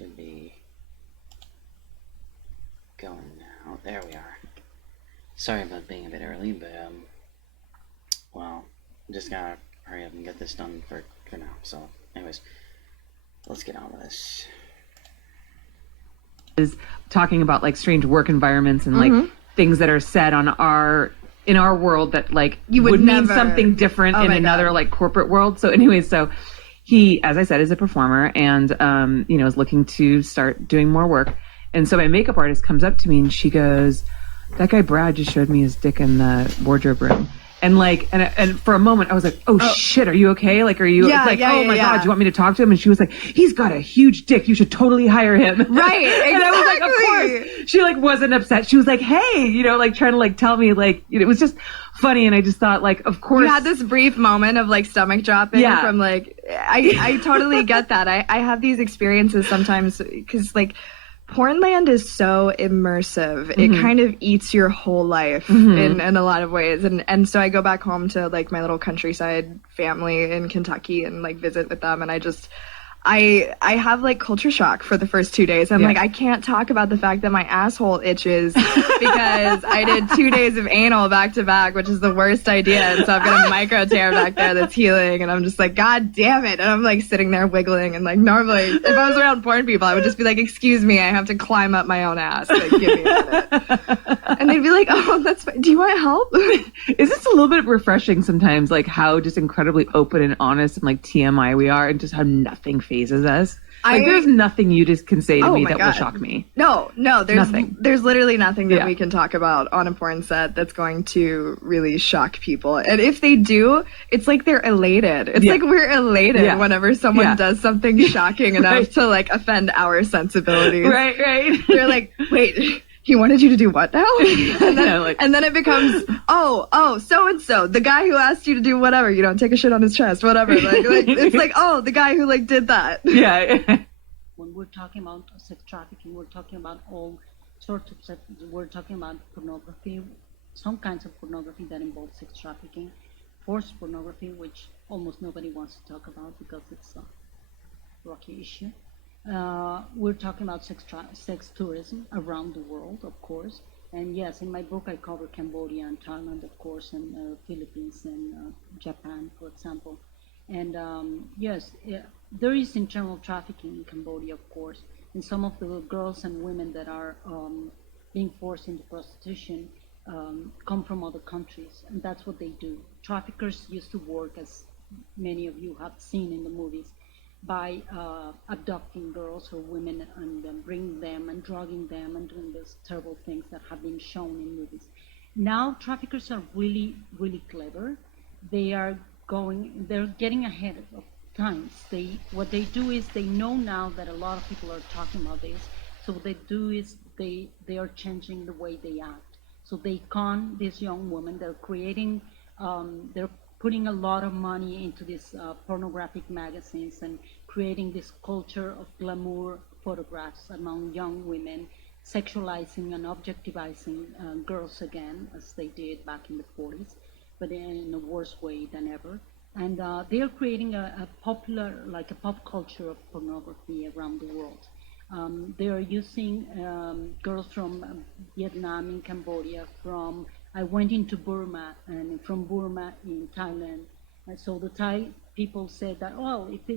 should be going now. There we are. Sorry about being a bit early, but well, just gotta hurry up and get this done for now. So, anyways, let's get on with this. Is talking about like strange work environments and like things that are said on in our world that like you would never mean something different in another like corporate world. So, anyways, so he, as I said, is a performer and is looking to start doing more work. And so my makeup artist comes up to me and she goes, "That guy Brad just showed me his dick in the wardrobe room." And like, and for a moment I was like, oh shit, are you okay? Like, are you Yeah, it's like, yeah, oh yeah, my yeah. God, do you want me to talk to him? And she was like, he's got a huge dick. You should totally hire him. Right, And I was like, of course. She like wasn't upset. She was like, hey, like trying to like tell me like, it was just funny. And I just thought like, of course. You had this brief moment of like stomach dropping from like, I totally get that. I have these experiences sometimes because like, Pornland is so immersive. It kind of eats your whole life in a lot of ways. And so I go back home to like my little countryside family in Kentucky and like visit with them. And I have like culture shock for the first 2 days. I'm like, I can't talk about the fact that my asshole itches because I did 2 days of anal back to back, which is the worst idea. And so I've got a micro tear back there that's healing. And I'm just like, God damn it. And I'm like sitting there wiggling. And like normally if I was around porn people, I would just be like, excuse me, I have to climb up my own ass. Like, give me a minute. And they'd be like, oh, that's fine. Do you want help? Is this a little bit refreshing sometimes, like how just incredibly open and honest and like TMI we are and just how nothing phases us? Like there's nothing you just can say to me that will shock me. No, there's nothing. There's literally nothing that we can talk about on a porn set that's going to really shock people. And if they do, it's like they're elated. It's like we're elated whenever someone does something shocking enough to like offend our sensibilities. Right. They're like, wait, he wanted you to do what now? And then it becomes, oh, so-and-so, the guy who asked you to do whatever, take a shit on his chest, whatever. Like it's like, oh, the guy who like did that. Yeah. When we're talking about sex trafficking, we're talking about all sorts of sex. We're talking about pornography, some kinds of pornography that involves sex trafficking, forced pornography, which almost nobody wants to talk about because it's a rocky issue. We're talking about sex tourism around the world, of course. And yes, in my book I cover Cambodia and Thailand, of course, and Philippines and Japan, for example. And yes, there is internal trafficking in Cambodia, of course. And some of the girls and women that are being forced into prostitution come from other countries, and that's what they do. Traffickers used to work, as many of you have seen in the movies, by abducting girls or women and bringing them and drugging them and doing these terrible things that have been shown in movies. Now traffickers are really, really clever. They're getting ahead of times. What they do is they know now that a lot of people are talking about this. So what they do is they are changing the way they act. So they con these young women. They're creating, they're putting a lot of money into these pornographic magazines and creating this culture of glamour photographs among young women, sexualizing and objectivizing girls again, as they did back in the 40s, but in a worse way than ever. And they are creating a popular, like a pop culture of pornography around the world. They are using girls from Vietnam and Cambodia, I went into Burma, and from Burma in Thailand. And so the Thai people said that,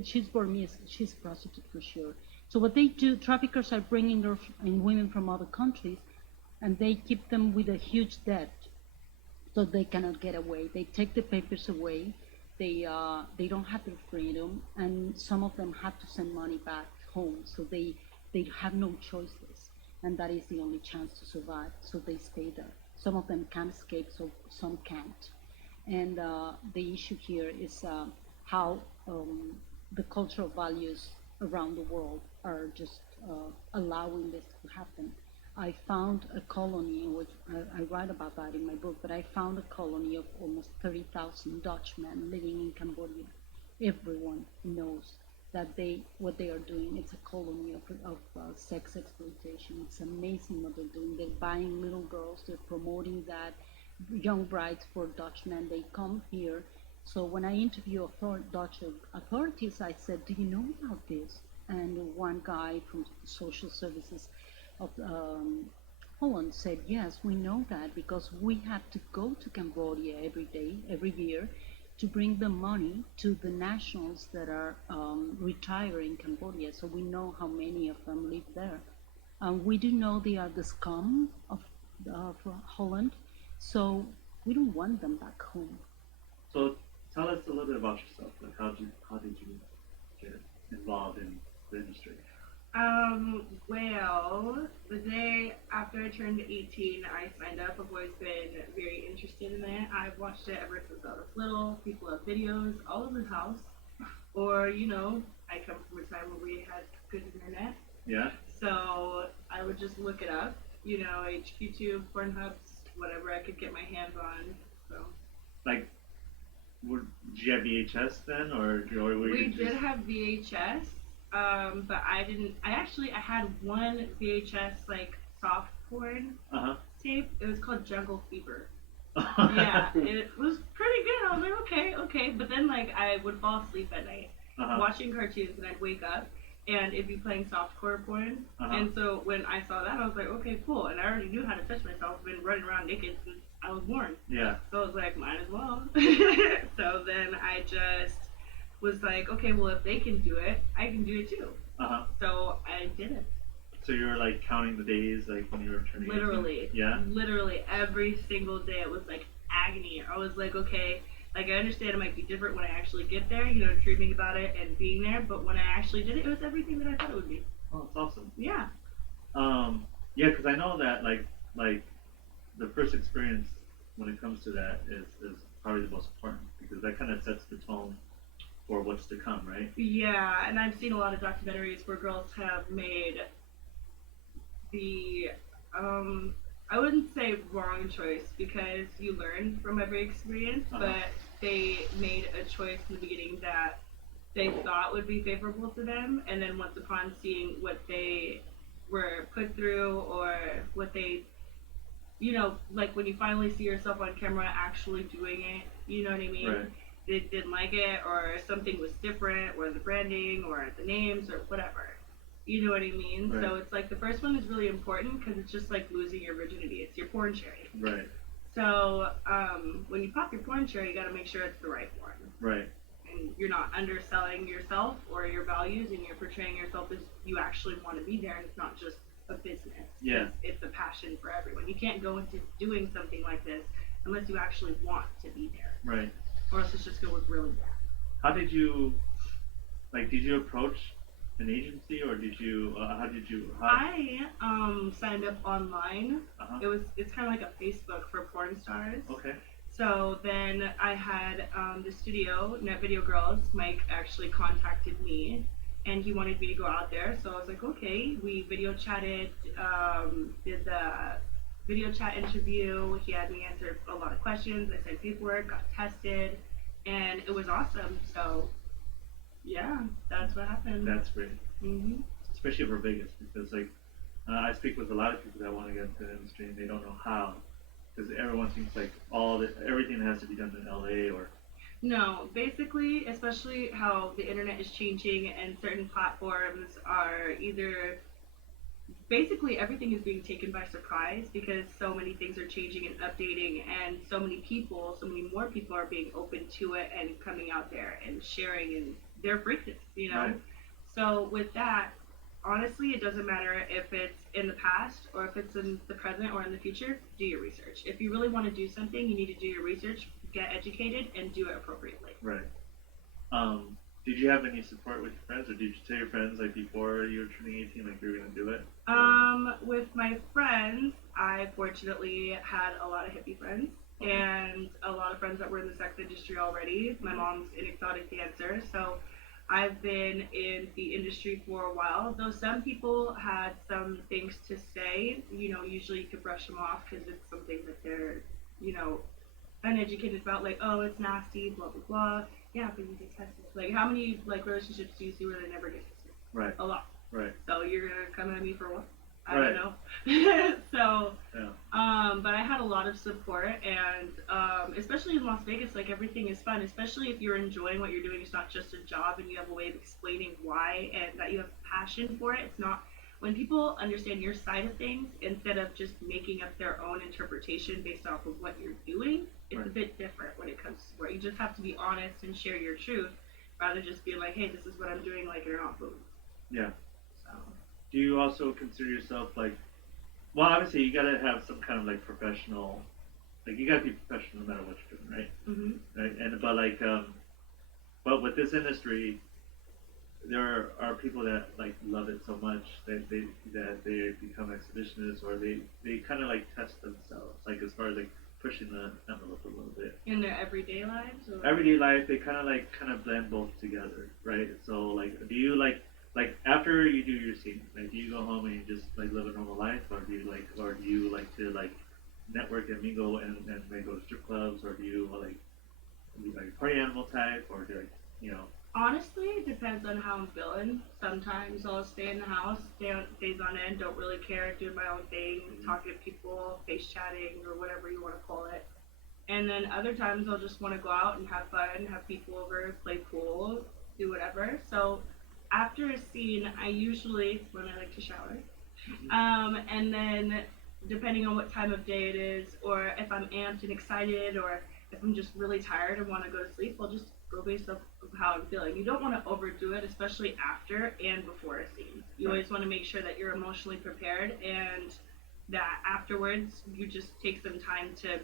she's Burmese, she's a prostitute for sure. So what they do, traffickers are bringing girls and women from other countries, and they keep them with a huge debt, so they cannot get away. They take the papers away. They don't have their freedom, and some of them have to send money back home. So they have no choices, and that is the only chance to survive. So they stay there. Some of them can escape, so some can't. And the issue here is how the cultural values around the world are just allowing this to happen. I found a colony, which I write about that in my book, but I found a colony of almost 30,000 Dutchmen living in Cambodia. Everyone knows that what they are doing, it's a colony of sex exploitation. It's amazing what they're doing. They're buying little girls, they're promoting that, young brides for Dutchmen, they come here. So when I interview Dutch authorities, I said, do you know about this? And one guy from social services of Holland said, yes, we know that because we have to go to Cambodia every day, every year, to bring the money to the nationals that are retiring in Cambodia. So we know how many of them live there. We do know they are the scum of Holland, so we don't want them back home. So tell us a little bit about yourself. Like, how did you get involved in the industry? Well, the day after I turned 18, I signed up. I've always been very interested in it. I've watched it ever since I was little. People have videos all over the house. Or, I come from a time where we had good internet. Yeah. So I would just look it up, HQTube, Pornhubs, whatever I could get my hands on. So. Like, did you have VHS then, or were you We just... did have VHS. But I didn't. I had one VHS soft porn tape. It was called Jungle Fever. Yeah, it was pretty good. I was like, okay. But then I would fall asleep at night watching cartoons, and I'd wake up and it'd be playing softcore porn. And so when I saw that, I was like, okay, cool. And I already knew how to touch myself. I've been running around naked since I was born. Yeah. So I was like, might as well. So then I just was like, okay, well, if they can do it, I can do it too. So I did it. So you were counting the days when you were turning 18? Literally. Yeah. Literally every single day. It was agony. I was like, okay, I understand it might be different when I actually get there, dreaming about it and being there, but when I actually did it, it was everything that I thought it would be. Oh, that's awesome. Yeah. Yeah, because I know that like the first experience when it comes to that is probably the most important, because that kind of sets the tone for what's to come, right? Yeah, and I've seen a lot of documentaries where girls have made the I wouldn't say wrong choice, because you learn from every experience, but they made a choice in the beginning that they thought would be favorable to them, and then once upon seeing what they were put through, or what they, when you finally see yourself on camera actually doing it, you know what I mean? Right. They didn't like it, or something was different, or the branding, or the names, or whatever. You know what I mean? Right. So it's the first one is really important, because it's just like losing your virginity. It's your porn cherry. Right. So when you pop your porn cherry, you got to make sure it's the right one. Right. And you're not underselling yourself or your values, and you're portraying yourself as you actually want to be there, and it's not just a business. Yeah. It's a passion for everyone. You can't go into doing something like this unless you actually want to be there. Right. Or else it's just going to look really bad. How did you approach an agency, or did you I signed up online. Uh-huh. It's kind of like a Facebook for porn stars. Okay. So then I had the studio, Net Video Girls. Mike actually contacted me, and he wanted me to go out there. So I was like, okay. We video chatted, did the video chat interview. He had me answer a lot of questions. I sent paperwork, got tested, and it was awesome. So yeah, that's what happened. That's great. Mm-hmm. Especially for Vegas, because I speak with a lot of people that want to get into the industry and they don't know how, because everyone thinks everything has to be done in LA or. No, basically, especially how the internet is changing and certain platforms are either. Basically, everything is being taken by surprise, because so many things are changing and updating, and so many more people are being open to it and coming out there and sharing and their freakness, Right. So with that, honestly, it doesn't matter if it's in the past or if it's in the present or in the future. Do your research. If you really want to do something, you need to do your research, get educated, and do it appropriately. Right. Did you have any support with your friends, or did you tell your friends before you were turning 18 you were gonna do it? With my friends, I fortunately had a lot of hippie friends, and a lot of friends that were in the sex industry already. My mom's an exotic dancer, so I've been in the industry for a while. Though some people had some things to say, usually you could brush them off because it's something that they're, uneducated about, oh, it's nasty, blah blah blah. Yeah, but you get tested. How many relationships do you see where they never get tested? Right. A lot. Right. So you're gonna come at me for what? I Right. don't know. So, Yeah. but I had a lot of support, and especially in Las Vegas, everything is fun. Especially if you're enjoying what you're doing. It's not just a job, and you have a way of explaining why, and that you have passion for it. It's not when people understand your side of things instead of just making up their own interpretation based off of what you're doing. It's a bit different when it comes to sport. You just have to be honest and share your truth rather than just being like, hey, this is what I'm doing, like you're not food. Yeah. So. Do you also consider yourself like, well, obviously you gotta have some kind of like professional, like you gotta be professional no matter what you're doing, right? Mm-hmm. Right. And but with this industry, there are people that like love it so much that they become exhibitionists, or they kind of like test themselves, like as far as like pushing the envelope a little bit. In their everyday lives? Or? Everyday life, they kind of blend both together, right? So like, do you like after you do your scene, like do you go home and you just like live a normal life, or do you like to like network and mingle and maybe go to strip clubs, or do you like party animal type, or do like Honestly, it depends on how I'm feeling. Sometimes I'll stay in the house, days on end, don't really care, doing my own thing, talking to people, face chatting, or whatever you want to call it. And then other times I'll just want to go out and have fun, have people over, play pool, do whatever. So after a scene, I usually, when I like to shower, and then depending on what time of day it is, or if I'm amped and excited, or if I'm just really tired and want to go to sleep, I'll just go based off of how I'm feeling. You don't want to overdo it, especially after and before a scene. You always want to make sure that you're emotionally prepared, and that afterwards you just take some time to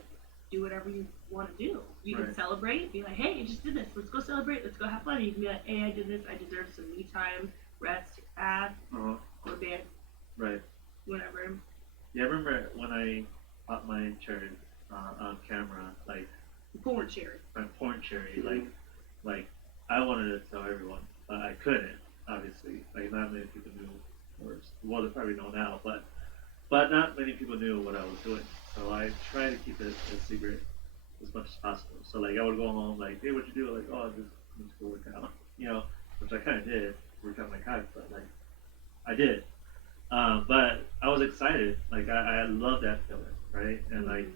do whatever you want to do. You can celebrate, be like, hey, I just did this, let's go celebrate, let's go have fun. You can be like, hey, I did this, I deserve some me time, rest, bath, go to bed, whatever. Yeah, I remember when I popped my cherry on camera, like porn cherry. My porn cherry, like I wanted to tell everyone, but I couldn't. Obviously, like not many people knew, or well, they probably know now, but not many people knew what I was doing. So I tried to keep it a secret as much as possible. So like I would go home, like, hey, what'd you do? Like, oh, I just went to go work out, which I kind of did, work out my cock, but like I did. But I was excited. Like I loved that feeling, right? And like,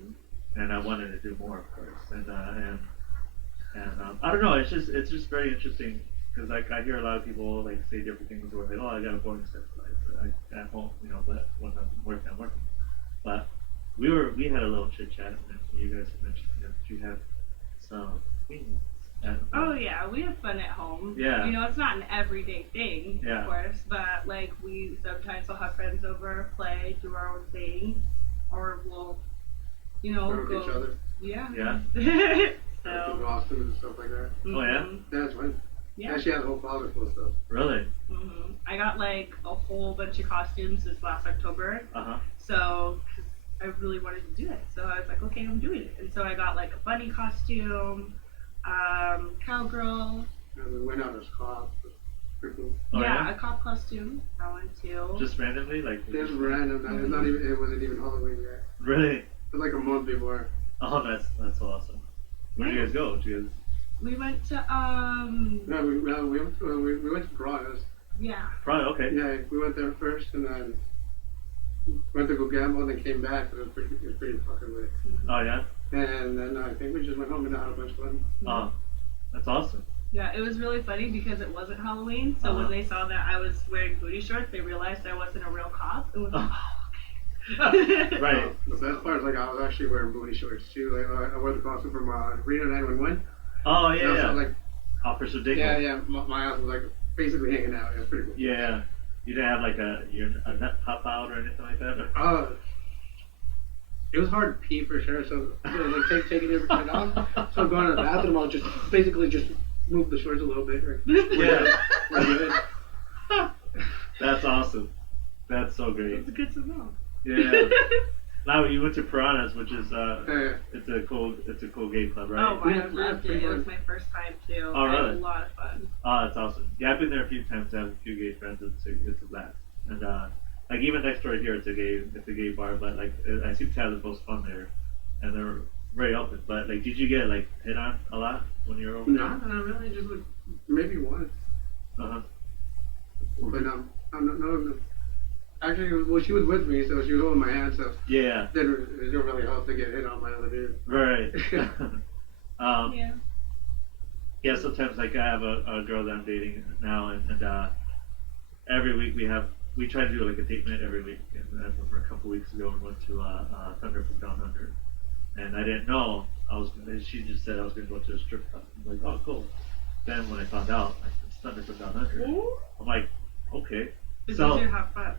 and I wanted to do more, of course. And I don't know. It's just very interesting because like I hear a lot of people like say different things where like, oh, I got a boring sex life at home, but when I'm working, I'm working. But we had a little chit chat, and you guys mentioned that you have some things. Oh yeah, we have fun at home. Yeah. It's not an everyday thing, of course, but like we sometimes will have friends over, play, do our own thing, or we'll, go. Each other. Yeah. Yeah. So. Boston and stuff like that. Oh yeah. That's fun. Yeah. She has a whole closet full of stuff. Really? I got like a whole bunch of costumes this last October. So I really wanted to do it, so I was like, okay, I'm doing it. And so I got like a bunny costume. Cowgirl. And we went out as cops. Pretty cool. Oh, yeah, a cop costume. That one too. Just randomly, like. It was random. It's not even. It wasn't even Halloween yet. Really? It was like a month before. Oh, that's awesome. Where did you guys go? We went to No, we went to Prague. Yeah. Prague, okay. Yeah, we went there first, and then went to go gamble, and then came back. It was pretty fucking lit. Oh yeah. And then I think we just went home and had a bunch of fun. Oh, that's awesome. Yeah, it was really funny because it wasn't Halloween, so when they saw that I was wearing booty shorts, they realized I wasn't a real cop. It was like, okay. Right. The best part is like I was actually wearing booty shorts too. Like I wore the costume from Reno 911. Oh yeah, yeah. Like Officer Dick. Yeah. My ass was like basically hanging out. It was pretty cool. Yeah. You didn't have like a nut pop out or anything like that? It was hard to pee for sure, so like taking everything off. So going to the bathroom, I'll just basically just move the shorts a little bit. Right? Yeah. That's awesome. That's so great. It's good to know. Yeah. Now you went to Piranhas, which is it's a cool gay club, right? Oh, I loved it. It was my first time too. Oh, really? I had a lot of fun. Oh, that's awesome. Yeah, I've been there a few times. I have a few gay friends. It's a blast. And like even next door here, it's a gay bar. But like I seem to have the most fun there, and they're very open. But like, did you get like hit on a lot when you were over there? No, not really. Just maybe once. But no. Actually, well, she was with me, so she was holding my hand, so yeah. It didn't really help to get hit on by other dudes. Right. Yeah. Yeah. Sometimes like I have a girl that I'm dating now, and every week we try to do like a date night every week. And I remember a couple weeks ago we went to Thunder from Down Under, and I didn't know she just said I was gonna go to a strip club. I'm like, oh cool. Then when I found out, like, it's Thunder from Down Under, Ooh. I'm like, okay. It's So easier to have fun.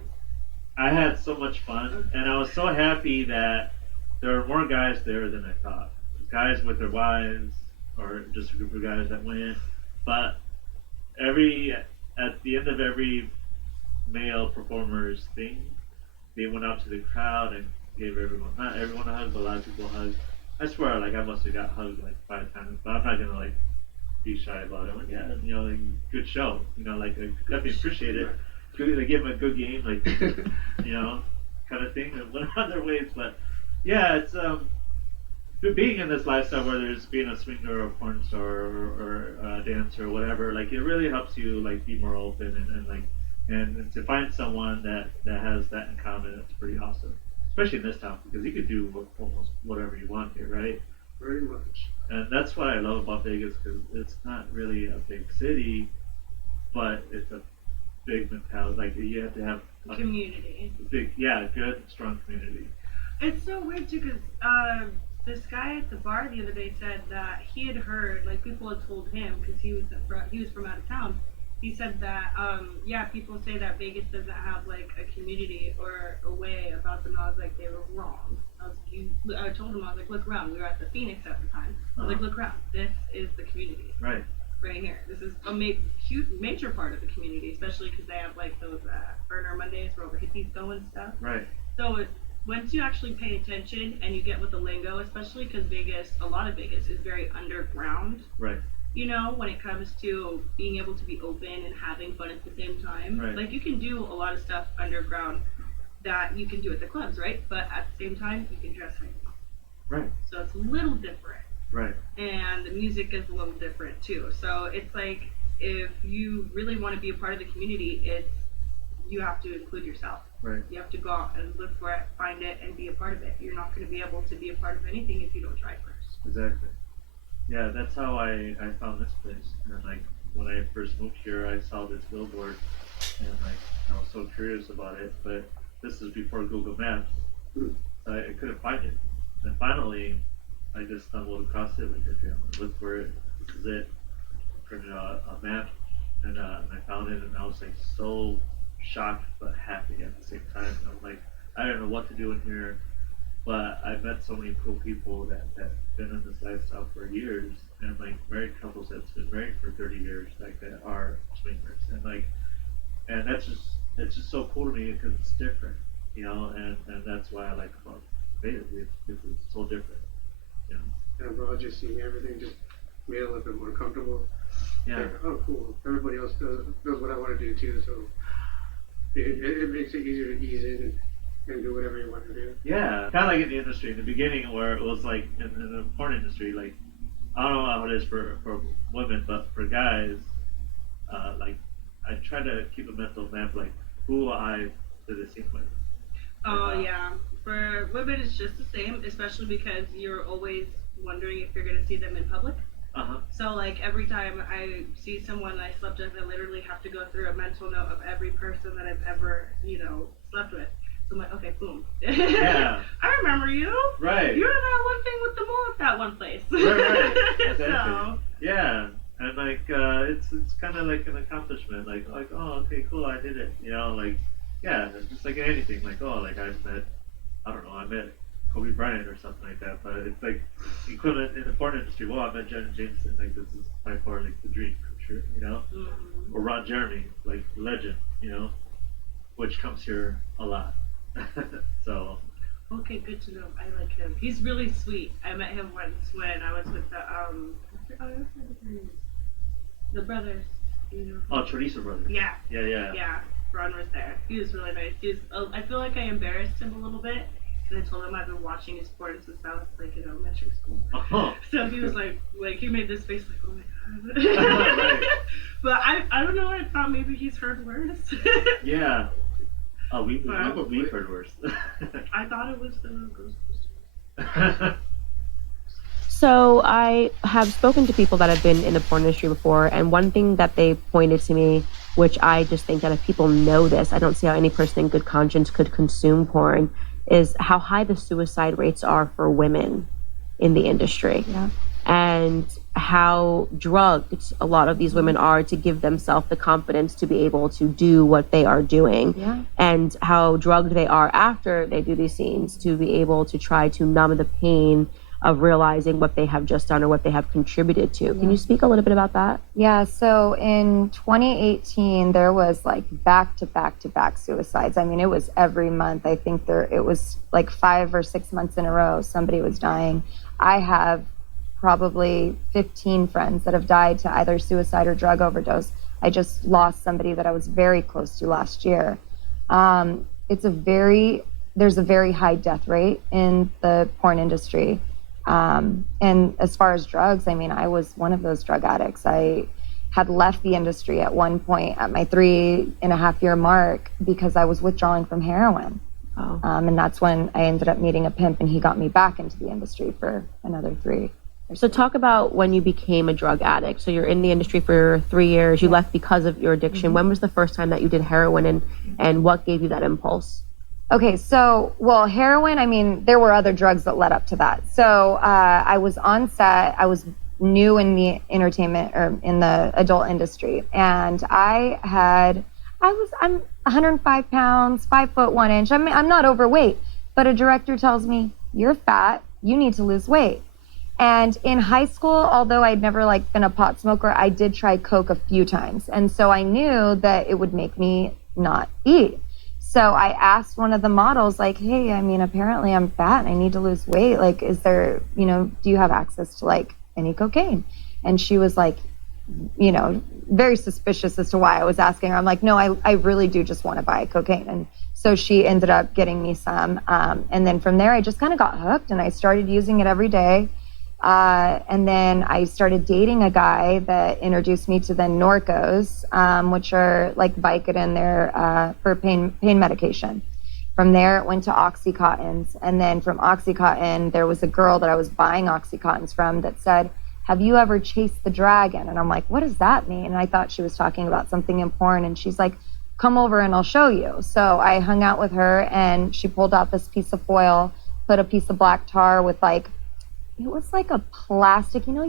I had so much fun, and I was so happy that there were more guys there than I thought. Guys with their wives, or just a group of guys that went. But at the end of every male performer's thing, they went out to the crowd and gave not everyone a hug, but a lot of people a hug. I swear, like, I must have got hugged like 5 times, but I'm not gonna like be shy about it. Like, yeah, you know, like, good show. You know, like, I definitely appreciate it. Good, they give them a good game, like, you know, kind of thing. And went on their ways, but yeah, it's being in this lifestyle, whether it's being a swinger or a porn star or a dancer or whatever, like, it really helps you like be more open and to find someone that has that in common. It's pretty awesome, especially in this town, because you could do almost whatever you want here, right? Very much. And that's what I love about Vegas, because it's not really a big city, but it's a big mentality. Like, you have to have a Community. big, good, strong community. It's so weird too, because this guy at the bar the other day said that he had heard, like, people had told him, because he was from out of town. He said that people say that Vegas doesn't have like a community or a way about them. And I was like, they were wrong. I told him, I was like, look around. We were at the Phoenix at the time. I was like, look around. This is the community. Right here. This is a huge major part of the community, especially because they have like those burner Mondays where all the hippies go and stuff. Right. So once you actually pay attention and you get with the lingo, especially because a lot of Vegas is very underground. Right. You know, when it comes to being able to be open and having fun at the same time. Right. Like, you can do a lot of stuff underground that you can do at the clubs, right? But at the same time, you can dress like Right. So it's a little different. Right. And the music is a little different too. So it's like, if you really want to be a part of the community, you have to include yourself. Right. You have to go out and look for it, find it, and be a part of it. You're not going to be able to be a part of anything if you don't try first. Exactly. Yeah, that's how I found this place. And like, when I first moved here, I saw this billboard, and like, I was so curious about it. But this is before Google Maps. I couldn't find it. And finally, I just stumbled across it. Like, okay, I'm gonna look for it. This is it. Printed out a map, and I found it, and I was like so shocked but happy at the same time. I'm like, I don't know what to do in here, but I met so many cool people that been in this lifestyle for years, and like married couples that's been married for 30 years, like, that are swingers, and that's just so cool to me because it's different, you know, and that's why I like about Vegas. It's so different, you know. And bro, just seeing everything just made it a little bit more comfortable. Yeah. Like, oh, cool. Everybody else does what I want to do too, so it makes it easier to ease in and do whatever you want to do. Yeah, kind of like in the industry in the beginning, where it was like in the porn industry, like, I don't know how it is for women, but for guys, like, I try to keep a mental map, like, who I did this scene with. Oh yeah, for women it's just the same, especially because you're always wondering if you're gonna see them in public. So like, every time I see someone I slept with, I literally have to go through a mental note of every person that I've ever, slept with. So I'm like, okay, boom. Yeah. I remember you. Right. You're that one thing with the mole at that one place. Right. Exactly. So. Yeah. And like, it's kind of like an accomplishment. Like, oh, okay, cool, I did it. You know, like, yeah, it's just like anything. Like, oh, like, I met Kobe Bryant or something like that. But it's like equivalent in the porn industry. Well, I met Janet Jameson. Like, this is by far like the dream come true. You know, or Ron Jeremy, like, legend. You know, which comes here a lot. So. Okay, good to know. I like him. He's really sweet. I met him once when I was with the brothers. Oh, Chorizo Brothers. Yeah. Yeah. Ron was there. He was really nice. I feel like I embarrassed him a little bit, and I told him I've been watching his porn since I was like in elementary school. So he was like he made this face like, oh my god. Right. But I don't know. I thought maybe he's heard worse. Yeah. Oh, we've heard worse. I thought it was the Ghostbusters. So I have spoken to people that have been in the porn industry before, and one thing that they pointed to me which I just think that if people know this, I don't see how any person in good conscience could consume porn, is how high the suicide rates are for women in the industry. Yeah. And how drugged a lot of these women are to give themselves the confidence to be able to do what they are doing. Yeah. And how drugged they are after they do these scenes to be able to try to numb the pain of realizing what they have just done or what they have contributed to. Can you speak a little bit about that? Yeah, so in 2018, there was like back to back suicides. I mean, it was every month. I think it was like 5 or 6 months in a row, somebody was dying. I have probably 15 friends that have died to either suicide or drug overdose. I just lost somebody that I was very close to last year. There's a very high death rate in the porn industry. And as far as drugs, I mean, I was one of those drug addicts. I had left the industry at one point at my 3.5-year mark because I was withdrawing from heroin. Oh. And that's when I ended up meeting a pimp, and he got me back into the industry for another 3. So talk about when you became a drug addict. So you're in the industry for 3 years. You left because of your addiction. When was the first time that you did heroin, and what gave you that impulse? Okay, so, well, heroin, I mean, there were other drugs that led up to that. So I was on set. I was new in the entertainment or in the adult industry. And I'm 105 pounds, 5 foot 1 inch. I'm not overweight, but a director tells me, you're fat, you need to lose weight. And in high school, although I'd never like been a pot smoker, I did try Coke a few times. And so I knew that it would make me not eat. So I asked one of the models, like, hey, I mean, apparently I'm fat and I need to lose weight. Like, is there, do you have access to like any cocaine? And she was like, very suspicious as to why I was asking her. I'm like, no, I really do just want to buy cocaine. And so she ended up getting me some. And then from there, I just kind of got hooked and I started using it every day. And then I started dating a guy that introduced me to the Norcos, which are like Vicodin. They're for pain medication. From there, it went to Oxycontins. And then from Oxycontin, there was a girl that I was buying Oxycontins from that said, have you ever chased the dragon? And I'm like, what does that mean? And I thought she was talking about something in porn. And she's like, come over and I'll show you. So I hung out with her and she pulled out this piece of foil, put a piece of black tar with like, it was like a plastic, where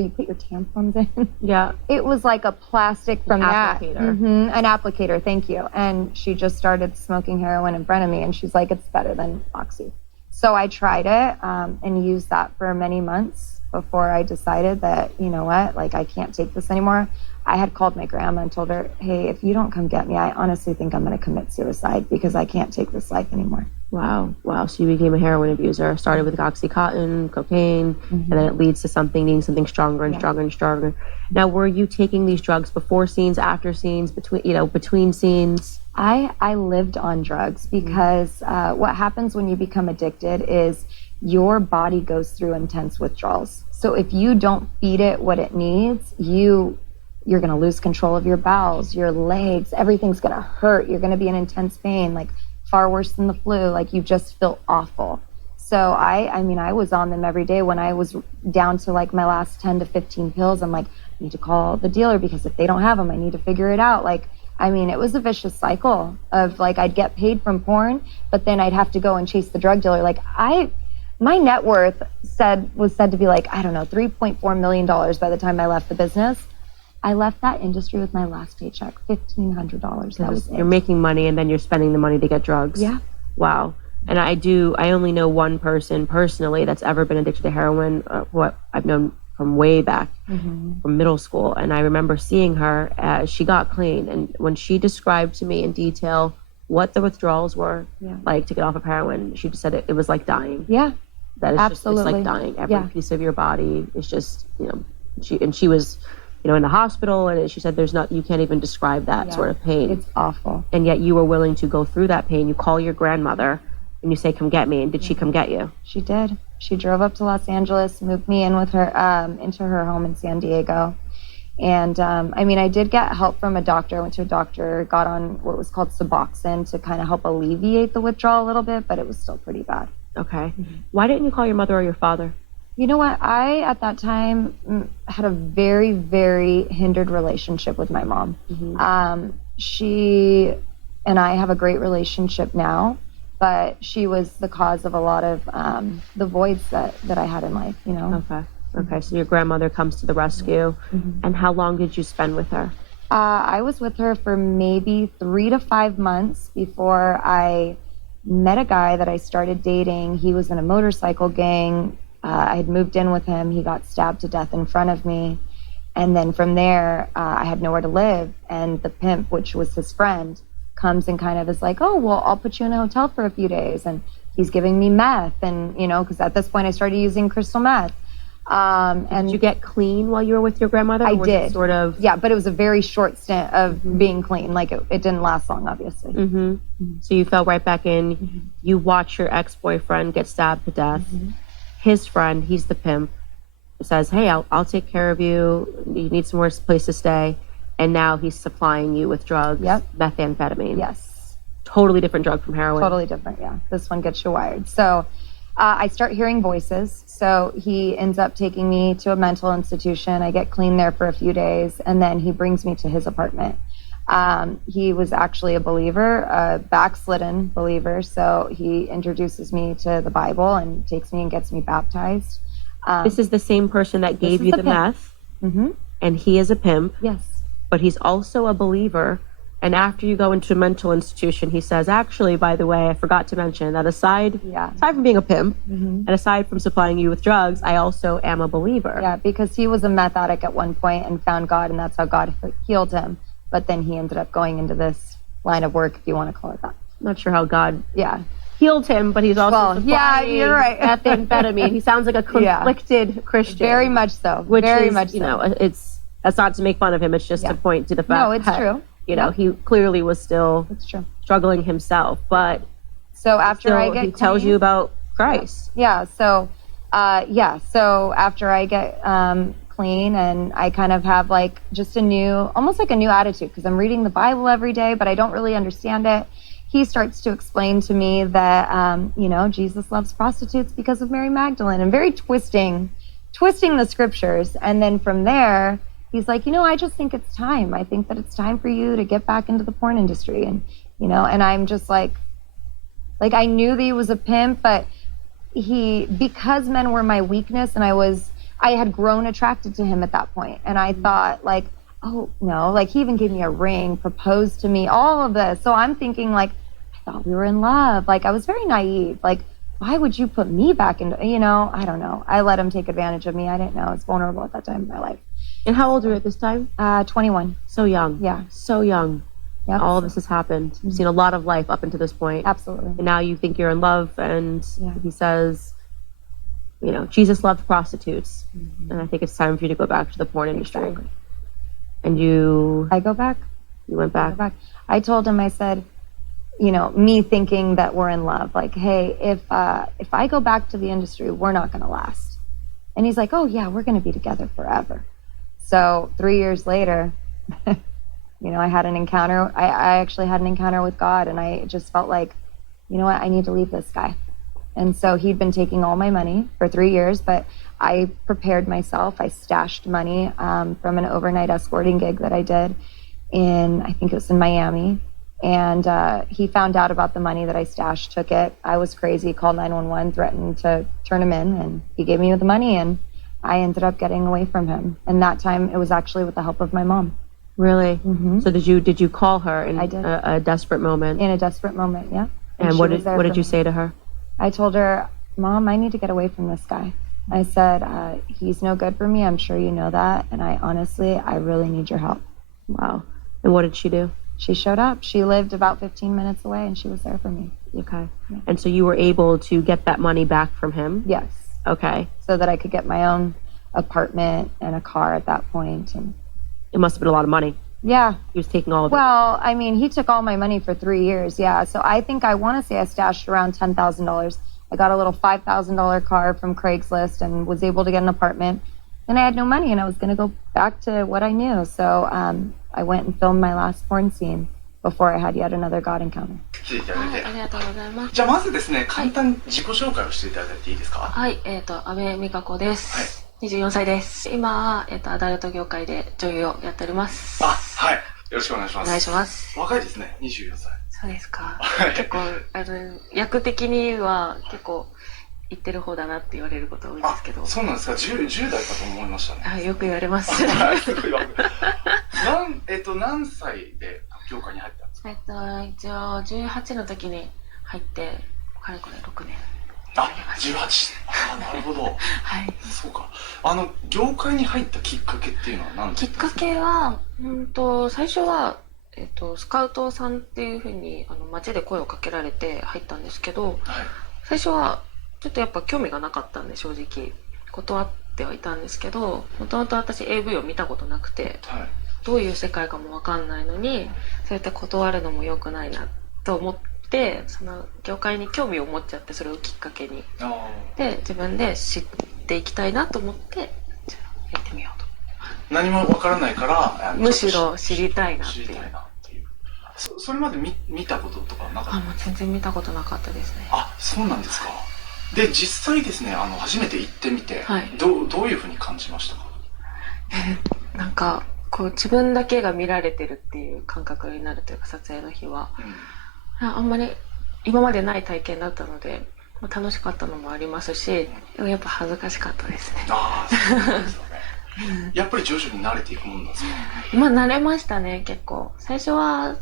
you put your tampons in? Yeah. It was like a plastic from that. Applicator. An applicator, thank you. And she just started smoking heroin in front of me and she's like, it's better than Oxy. So I tried it and used that for many months before I decided that, you know what, like I can't take this anymore. I had called my grandma and told her, hey, if you don't come get me, I honestly think I'm going to commit suicide because I can't take this life anymore. Wow. So you became a heroin abuser. Started with Oxycontin, cocaine, and then it leads to needing something stronger and stronger and stronger. Now, were you taking these drugs before scenes, after scenes, between scenes? I lived on drugs because what happens when you become addicted is your body goes through intense withdrawals. So if you don't feed it what it needs, you're going to lose control of your bowels, your legs, everything's going to hurt. You're going to be in intense pain, like far worse than the flu. Like you just feel awful. So I was on them every day. When I was down to like my last 10 to 15 pills, I'm like, I need to call the dealer because if they don't have them, I need to figure it out. Like, it was a vicious cycle of like, I'd get paid from porn, but then I'd have to go and chase the drug dealer. Like my net worth was said to be like, I don't know, $3.4 million by the time I left the business. I left that industry with my last paycheck, $1,500. That was it. You're making money and then you're spending the money to get drugs. Yeah. Wow. And I only know one person personally that's ever been addicted to heroin, what I've known from way back from middle school. And I remember seeing her as she got clean. And when she described to me in detail what the withdrawals were like to get off of heroin, she just said it was like dying. Yeah. That is absolutely. Just, it's like dying. Every piece of your body is just, she was, in the hospital, and she said you can't even describe that sort of pain. It's awful. And yet you were willing to go through that pain. You call your grandmother and you say, come get me. And did she come get you? She did. She drove up to Los Angeles, moved me in with her, into her home in San Diego. And I did get help from a doctor. I went to a doctor, got on what was called Suboxone to kind of help alleviate the withdrawal a little bit, but it was still pretty bad. Okay. Why didn't you call your mother or your father? You know what? I, at that time, had a very, very hindered relationship with my mom. She and I have a great relationship now, but she was the cause of a lot of the voids that I had in life, you know? Okay, so your grandmother comes to the rescue. And how long did you spend with her? I was with her for maybe 3 to 5 months before I met a guy that I started dating. He was in a motorcycle gang. I had moved in with him. He got stabbed to death in front of me. And then from there, I had nowhere to live. And the pimp, which was his friend, comes and kind of is like, oh, well, I'll put you in a hotel for a few days. And he's giving me meth. And, you know, because at this point I started using crystal meth. And Did you get clean while you were with your grandmother? I or was it did. Sort of. Yeah, but it was a very short stint of being clean. Like it didn't last long, obviously. So you fell right back in. You watch your ex-boyfriend get stabbed to death. His friend, he's the pimp, says, hey, I'll take care of you. You need some more place to stay. And now he's supplying you with drugs. Yep. Methamphetamine. Yes. Totally different drug from heroin. Totally different, yeah. This one gets you wired. So I start hearing voices. So he ends up taking me to a mental institution. I get clean there for a few days, and then he brings me to his apartment. He was actually a believer, a backslidden believer. So he introduces me to the Bible and takes me and gets me baptized. This is the same person that gave you the meth, and he is a pimp, Yes. but he's also a believer. And after you go into a mental institution, he says, actually, by the way, I forgot to mention that aside from being a pimp and aside from supplying you with drugs, I also am a believer. Yeah, because he was a meth addict at one point and found God, and that's how God healed him. But then he ended up going into this line of work, if you want to call it that. I'm not sure how God Yeah. healed him, but he's also yeah, you're right. methamphetamine. He sounds like a conflicted Christian. Very much so. Which Very is, much so. you know, that's not to make fun of him. It's just to point to the fact No, it's that, true. you know, he clearly was still It's true. struggling himself, but So after still, I get he tells clean- you about Christ. Yeah. So, So after I get clean, and I kind of have like just almost like a new attitude, because I'm reading the Bible every day, but I don't really understand it. He starts to explain to me that, you know, Jesus loves prostitutes because of Mary Magdalene, and very twisting the scriptures. And then from there, he's like, you know, I just think it's time. I think that it's time for you to get back into the porn industry. And, you know, and I'm just like I knew that he was a pimp, but because men were my weakness, and I had grown attracted to him at that point. And I thought like, oh no, like he even gave me a ring, proposed to me, all of this. So I'm thinking like, I thought we were in love. Like I was very naive. Like, why would you put me back into, you know, I don't know. I let him take advantage of me. I didn't know. I was vulnerable at that time in my life. And how old are you at this time? 21. So young. Yeah. So young. Yep. All of this has happened. You've seen a lot of life up until this point. Absolutely. And now you think you're in love, and he says, you know, Jesus loved prostitutes. And I think it's time for you to go back to the porn industry. Exactly. And I go back. you went back. I told him, I said, you know, me thinking that we're in love, like, hey, if I go back to the industry, we're not going to last. And he's like, oh yeah, we're going to be together forever. So 3 years later, you know, I had an encounter. I actually had an encounter with God, and I just felt like, you know what, I need to leave this guy. And so he'd been taking all my money for 3 years, but I prepared myself. I stashed money from an overnight escorting gig that I did I think it was in Miami. And he found out about the money that I stashed, took it. I was crazy, called 911, threatened to turn him in, and he gave me the money, and I ended up getting away from him. And that time it was actually with the help of my mom. Really? So did you call her in I did. a desperate moment? In a desperate moment, yeah. And she what was there did for you me. say to her? I told her, Mom, I need to get away from this guy. I said, he's no good for me. I'm sure you know that. And I really need your help. Wow. And what did she do? She showed up. She lived about 15 minutes away, and she was there for me. Okay. Yeah. And so you were able to get that money back from him? Yes. Okay. So that I could get my own apartment and a car at that point. And it must have been a lot of money. Yeah. He was taking all of it. Well, I mean, he took all my money for 3 years. Yeah. So I think I want to say I stashed around $10,000. I got a little $5,000 car from Craigslist and was able to get an apartment. Then I had no money, and I was going to go back to what I knew. So I went and filmed my last porn scene before I had yet another God encounter. ていただいて。ありがとうございます。じゃあまずですね、簡単に自己紹介をしていただいていいですか？はい、阿部美香子です。24歳です。今、アダルト業界で女優をやっております。あ、はい。よろしくお願いします。お願いします。若いですね、24歳。そうですか。はい結構、役的には結構、言ってる方だなって言われること多いんですけど。そうなんですか。10代かと思いましたね。あ、よく言われます。はい、すごい言われる。何歳で業界に入ったんですか？一応、18の時に入って、かれこれ6年。あ、18。あ、なるほど。はい。そうか。業界に入ったきっかけっていうのは何ですか？きっかけは、最初は、スカウトさんっていうふうに、街で声をかけられて入ったんですけど、はい、最初は、ちょっとやっぱ興味がなかったんで、正直。断ってはいたんですけど、もともと私 AV を見たことなくて、はい、どういう世界かもわかんないのに、そうやって断るのも良くないなと思って、その業界に興味を持っちゃって、それをきっかけに。で、自分で知っていきたいなと思って、じゃあやってみようと。何もわからないから、むしろ知りたいなっていう。それまで見たこととかなかった？もう全然見たことなかったですね。あ、そうなんですか。で、実際ですね、初めて行ってみて、はい、どういうふうに感じましたか？なんか、こう自分だけが見られてるっていう感覚になるというか、撮影の日は。あんまり今までない体験だったので、楽しかったのもありますし、でもやっぱ恥ずかしかったですね。ああ、そうなんですよね。やっぱり徐々に慣れていくもんなんですか？慣れましたね、結構。最初は、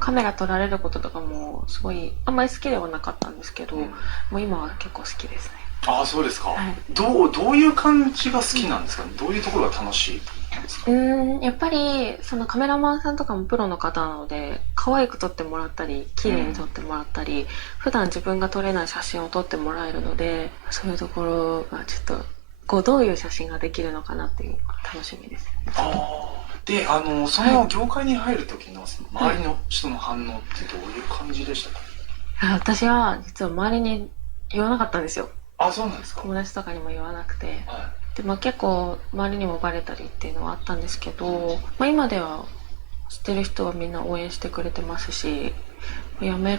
カメラ撮られることとかも、すごい、あんまり好きではなかったんですけど、もう今は結構好きですね。ああ、そうですか。はい、どういう感じが好きなんですかね？どういうところが楽しいんですか？やっぱり、カメラマンさんとかもプロの方なので、可愛く撮ってもらったり、綺麗に撮ってもらったり、普段自分が撮れない写真を撮ってもらえるので、そういうところがちょっと、どういう写真ができるのかなっていう楽しみです。で、その業界に入る時の周りの人の反応ってどういう感じでしたか？私は実は周りに言わなかったんですよ。あ、そうなんですか。友達とかにも言わなくて、で結構周りにもバレたりっていうのはあったんですけど、今では知ってる人はみんな応援してくれてますし、やめ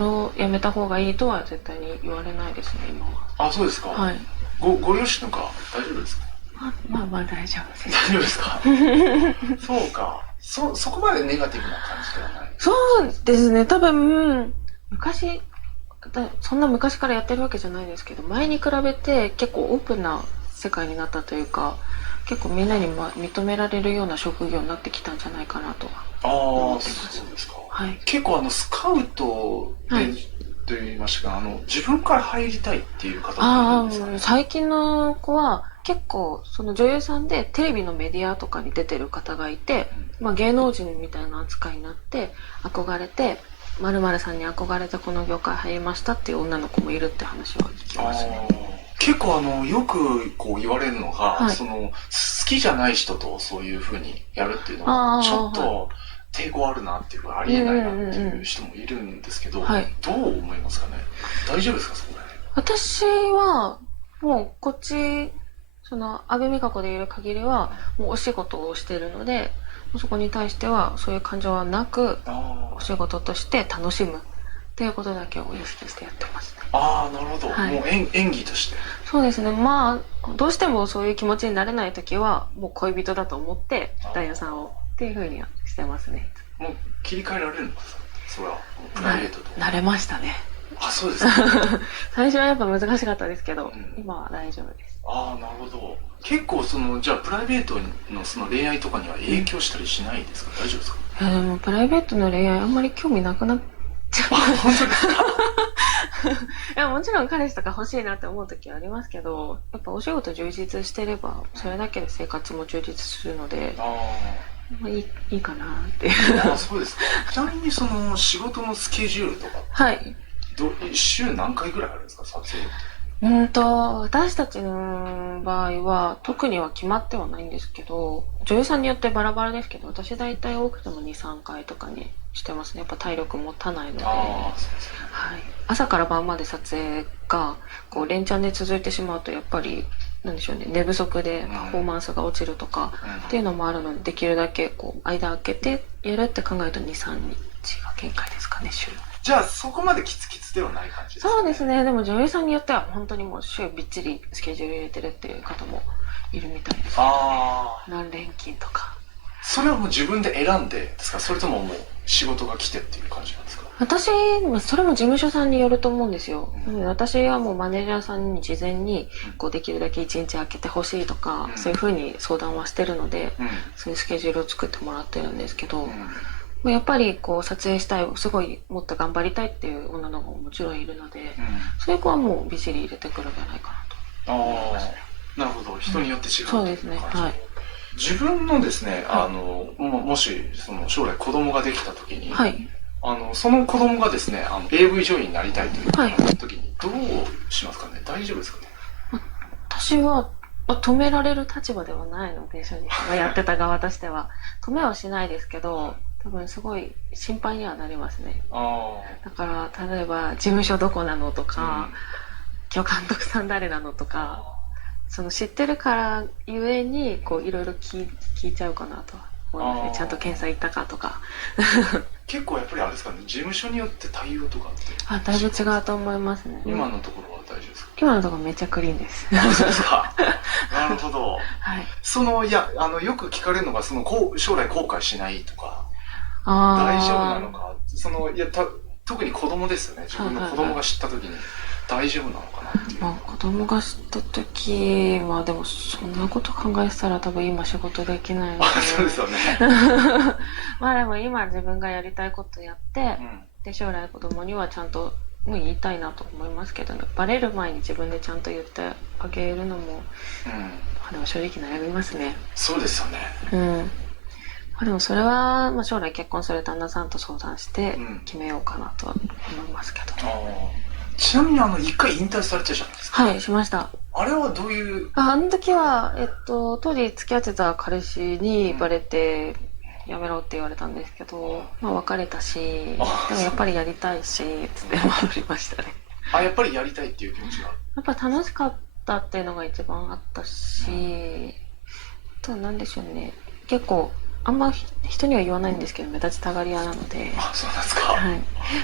た方がいいとは絶対に言われないですね、今は。あ、そうですか。はい。ご両親とか大丈夫ですか？まあ大丈夫です。大丈夫ですか？そうか。そこまでネガティブな感じではない。そうですね。多分そんな昔からやってるわけじゃないですけど、前に比べて結構オープンな世界になったというか、結構みんなに認められるような職業になってきたんじゃないかなとは思ってます。そうですか。はい。結構スカウトで、と言いましたが、自分から入りたいっていう方もいるんですかね？最近の子は結構女優さんでテレビのメディアとかに出てる方がいて、芸能人みたいな扱いになって憧れて、〇〇さんに憧れてこの業界入りましたっていう女の子もいるって話は聞きますね。結構よく言われるのが、好きじゃない人とそういうふうにやるっていうのはちょっと抵抗あるなっていうか、ありえないなっていう人もいるんですけど、どう思いますかね？大丈夫ですか、そこら辺？私はもうこっち阿部美香子でいる限りはもうお仕事をしているので、そこに対してはそういう感情はなく、お仕事として楽しむっていうことだけを意識してやってますね。ああ、なるほど。もう演技として。そうですね。どうしてもそういう気持ちになれないときは、もう恋人だと思って男優さんをっていうふうにはしてますね。もう切り替えられるのか、それはプライベートと。慣れましたね。あ、そうですか。最初はやっぱ難しかったですけど、今は大丈夫です。ああ、なるほど。結構じゃあプライベートの恋愛とかには影響したりしないですか？大丈夫ですか？いや、でもプライベートの恋愛あんまり興味なくなっちゃう。本当ですか？いや、もちろん彼氏とか欲しいなって思う時はありますけど、やっぱお仕事充実してればそれだけで生活も充実するので、いいかなっていう。あ、そうですか。ちなみに仕事のスケジュールとか、はい。週何回ぐらいあるんですか、撮影って？私たちの場合は特には決まってはないんですけど、女優さんによってバラバラですけど、私大体多くても2、3回とかにしてますね。やっぱ体力持たないので、朝から晩まで撮影が連チャンで続いてしまうと、やっぱりなんでしょうね、寝不足でパフォーマンスが落ちるとかっていうのもあるので、できるだけ間空けてやるって考えると2、3日が限界ですかね、週。じゃあそこまでキツキツではない感じですか？そうですね。でも女優さんによっては本当にもう週びっちりスケジュール入れてるっていう方もいるみたいです、ね。何連勤とか。それはもう自分で選んでですか？それとももう仕事が来てっていう感じなんですか？私、それも事務所さんによると思うんですよ。私はもうマネージャーさんに事前にこうできるだけ1日空けてほしいとか、そういうふうに相談はしてるので、そういうスケジュールを作ってもらってるんですけど、やっぱりこう撮影したい、すごいもっと頑張りたいっていう女の子ももちろんいるので、そういう子はもうびっしり入れてくるんじゃないかなと思いますね。なるほど、人によって違う、そうですね。はい。自分のですね、もしその将来子供ができた時に、はい、その子供がですね、AV 女優になりたいという時にどうしますかね？大丈夫ですかね？私は止められる立場ではないので、正直やってた側としては止めはしないですけど、多分すごい心配にはなりますね。だから例えば事務所どこなのとか、今日監督さん誰なのとか、その知ってるからゆえにこういろいろ聞いちゃうかなと思いますね。ちゃんと検査行ったかとか。結構やっぱりあれですかね、事務所によって対応とかってだいぶ違うと思いますね。今のところは大丈夫ですか？今のところめっちゃクリーンです。そうですか。なるほど。はい。よく聞かれるのが将来後悔しないとか、大丈夫なのか、特に子供ですよね。自分の子供が知った時に大丈夫なのかなっていう。子供が知った時はでもそんなこと考えてたら多分今仕事できないので。そうですよね。でも今自分がやりたいことやって、で将来子供にはちゃんともう言いたいなと思いますけど、ね、バレる前に自分でちゃんと言ってあげるのも、でも正直悩みますね。そうですよね。でもそれは、将来結婚された旦那さんと相談して決めようかなとは思いますけど。ちなみに一回引退されたじゃないですか。はい、しました。あれはどういう？あの時は当時付き合ってた彼氏にバレてやめろって言われたんですけど、別れたし、でもやっぱりやりたいしつって戻りましたね。やっぱりやりたいっていう気持ちが。やっぱ楽しかったっていうのが一番あったし、あとは何でしょうね。結構あんま人には言わないんですけど、目立ちたがり屋なので。そうなんですか。はい。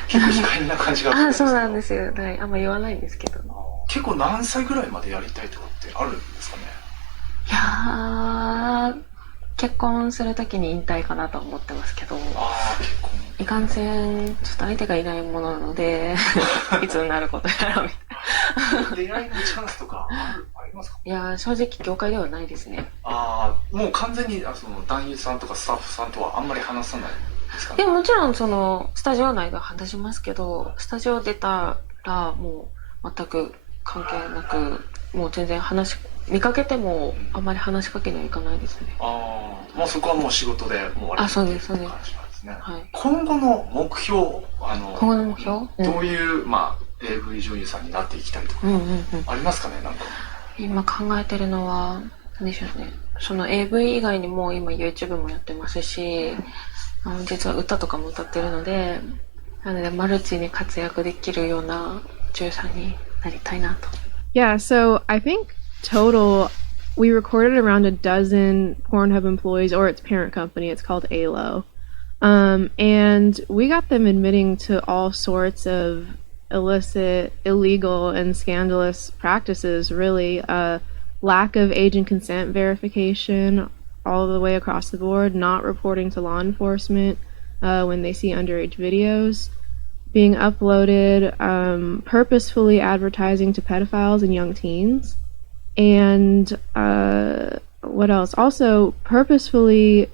結構控えめな感じがあるんですか？そうなんですよ。あんま言わないんですけど。結構何歳ぐらいまでやりたいとかってあるんですかね？いや結婚するときに引退かなと思ってますけど。結婚。いかんせんちょっと相手がいないものなのでいつになることやらみたいな。出会いのチャンスとかありますか？いや正直業界ではないですね。もう完全に男優さんとかスタッフさんとはあんまり話さないですかね？もちろんスタジオ内では話しますけど、スタジオ出たらもう全く関係なく、もう全然見かけてもあんまり話しかけにはいかないですね。もうそこはもう仕事でもう終わりそうですそうです。今後の目標、今後の目標、どういう、AV 女優さんになっていきたいとかありますかね？なんか今考えてるのは何でしょうね。その AV 以外にも今 YouTube もやってますし、実は歌とかも歌ってるので、なのでマルチに活躍できるような女優さんになりたいなと。Yeah, so I think total we recorded around a dozen Pornhub employees or its parent company. It's called ALO. And we got them admitting to all sorts of illicit, illegal, and scandalous practices, really. Lack of agent consent verification all the way across the board, not reporting to law enforcement when they see underage videos being uploaded, purposefully advertising to pedophiles and young teens, and what else? Also, purposefully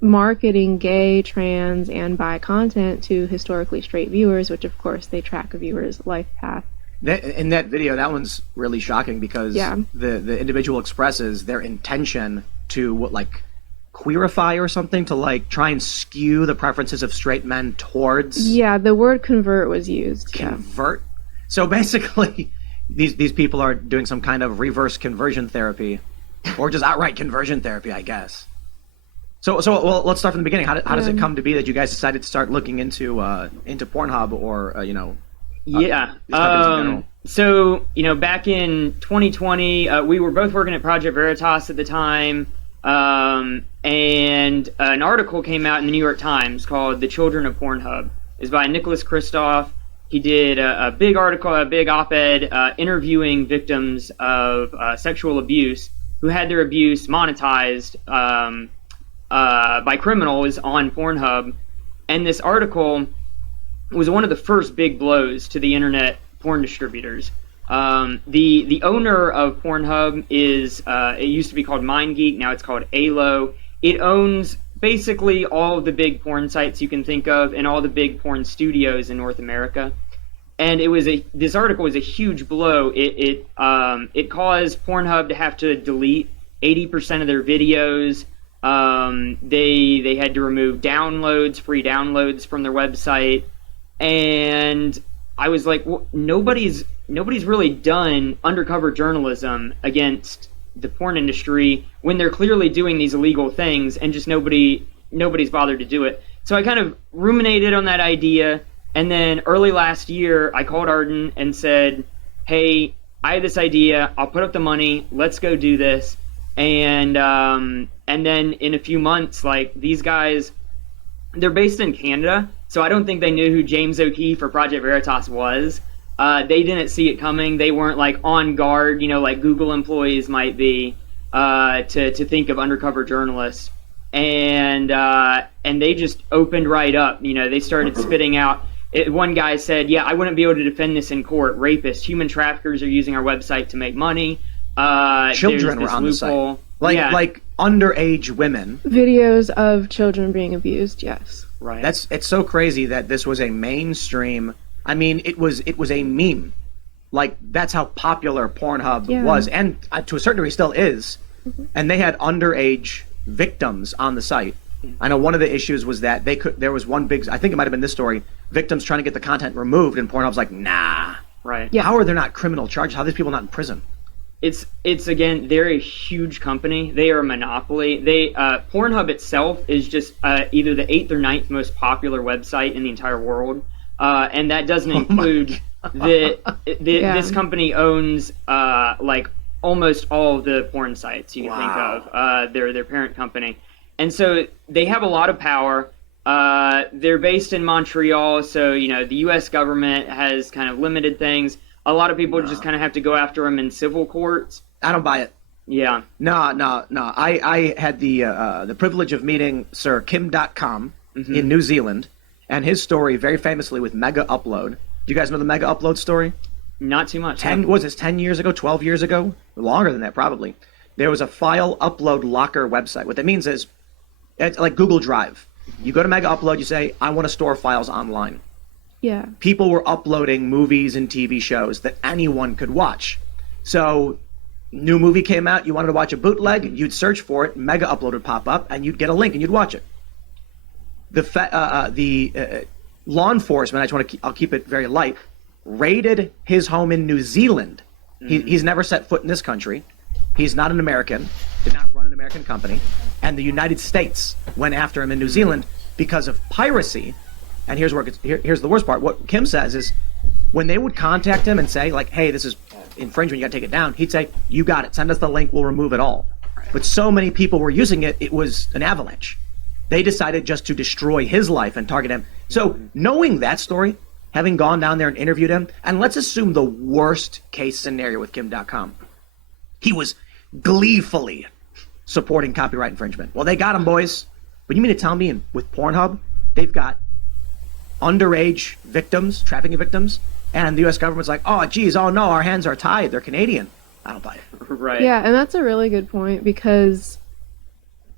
marketing gay, trans, and bi content to historically straight viewers, which of course they track a viewer's life path. In that video, that one's really shocking because the individual expresses their intention to queerify or something, to try and skew the preferences of straight men towards. Yeah, the word convert was used. Convert. So basically, these people are doing some kind of reverse conversion therapy, or just outright conversion therapy, I guess. So well, let's start from the beginning. How does it come to be that you guys decided to start looking into Pornhub or So back in 2020, we were both working at Project Veritas at the time, and an article came out in the New York Times called "The Children of Pornhub," is by Nicholas Kristof. He did a big article, a big op-ed interviewing victims of sexual abuse who had their abuse monetized by criminals on Pornhub. And this article was one of the first big blows to the internet porn distributors. The owner of Pornhub is, it used to be called MindGeek, now it's called Alo. It owns basically all of the big porn sites you can think of and all the big porn studios in North America. And this article was a huge blow. It caused Pornhub to have to delete 80% of their videos. They had to remove free downloads from their website. And I was like, well, nobody's really done undercover journalism against the porn industry when they're clearly doing these illegal things, and just nobody's bothered to do it. So I kind of ruminated on that idea, and then early last year I called Arden and said, hey, I have this idea, I'll put up the money, let's go do this. And then in a few months, like, these guys, they're based in Canada, so I don't think they knew who James O'Keefe or Project Veritas was. They didn't see it coming. They weren't like on guard, like Google employees might be, to think of undercover journalists. And they just opened right up. They started spitting out. One guy said, yeah, I wouldn't be able to defend this in court. Rapists, human traffickers are using our website to make money. Children were on the site. Like underage women. Videos of children being abused, yes. Right. It's so crazy that this was a mainstream. I mean, it was a meme. Like, that's how popular Pornhub was, and to a certain degree still is. Mm-hmm. And they had underage victims on the site. I know one of the issues was that there was one big, I think it might have been this story, victims trying to get the content removed, and Pornhub's like, nah. Right. Yeah. How are there not criminal charges? How are these people not in prison? It's again, they're a huge company. They are a monopoly. Pornhub itself is just either the 8th or 9th most popular website in the entire world. And that doesn't include this company owns like almost all of the porn sites you can think of. They're their parent company, and so they have a lot of power. They're based in Montreal, so the U.S. government has kind of limited things. A lot of people just kind of have to go after them in civil courts. I don't buy it. Yeah. No. I had the privilege of meeting Sir Kim.com in New Zealand. And his story, very famously, with Mega Upload. Do you guys know the Mega Upload story? Not too much. 10 years ago, 12 years ago? Longer than that, probably. There was a file upload locker website. What that means is, it's like Google Drive. You go to Mega Upload, you say, I want to store files online. Yeah. People were uploading movies and TV shows that anyone could watch. So, new movie came out, you wanted to watch a bootleg, you'd search for it, Mega Upload would pop up, and you'd get a link and you'd watch it. The law enforcement, I'll keep it very light, raided his home in New Zealand. He's never set foot in this country. He's not an American, did not run an American company. And the United States went after him in New Zealand because of piracy. And here's the worst part. What Kim says is, when they would contact him and say, like, hey, this is infringement, you gotta take it down, he'd say, you got it, send us the link, we'll remove it all. But so many people were using it, it was an avalanche. They decided just to destroy his life and target him. So knowing that story, having gone down there and interviewed him, and let's assume the worst case scenario with Kim.com. He was gleefully supporting copyright infringement. Well, they got him, boys. But you mean to tell me with Pornhub, they've got underage victims, trafficking victims, and the U.S. government's like, oh, geez, oh no, our hands are tied. They're Canadian. I don't buy it. Right. Yeah, and that's a really good point, because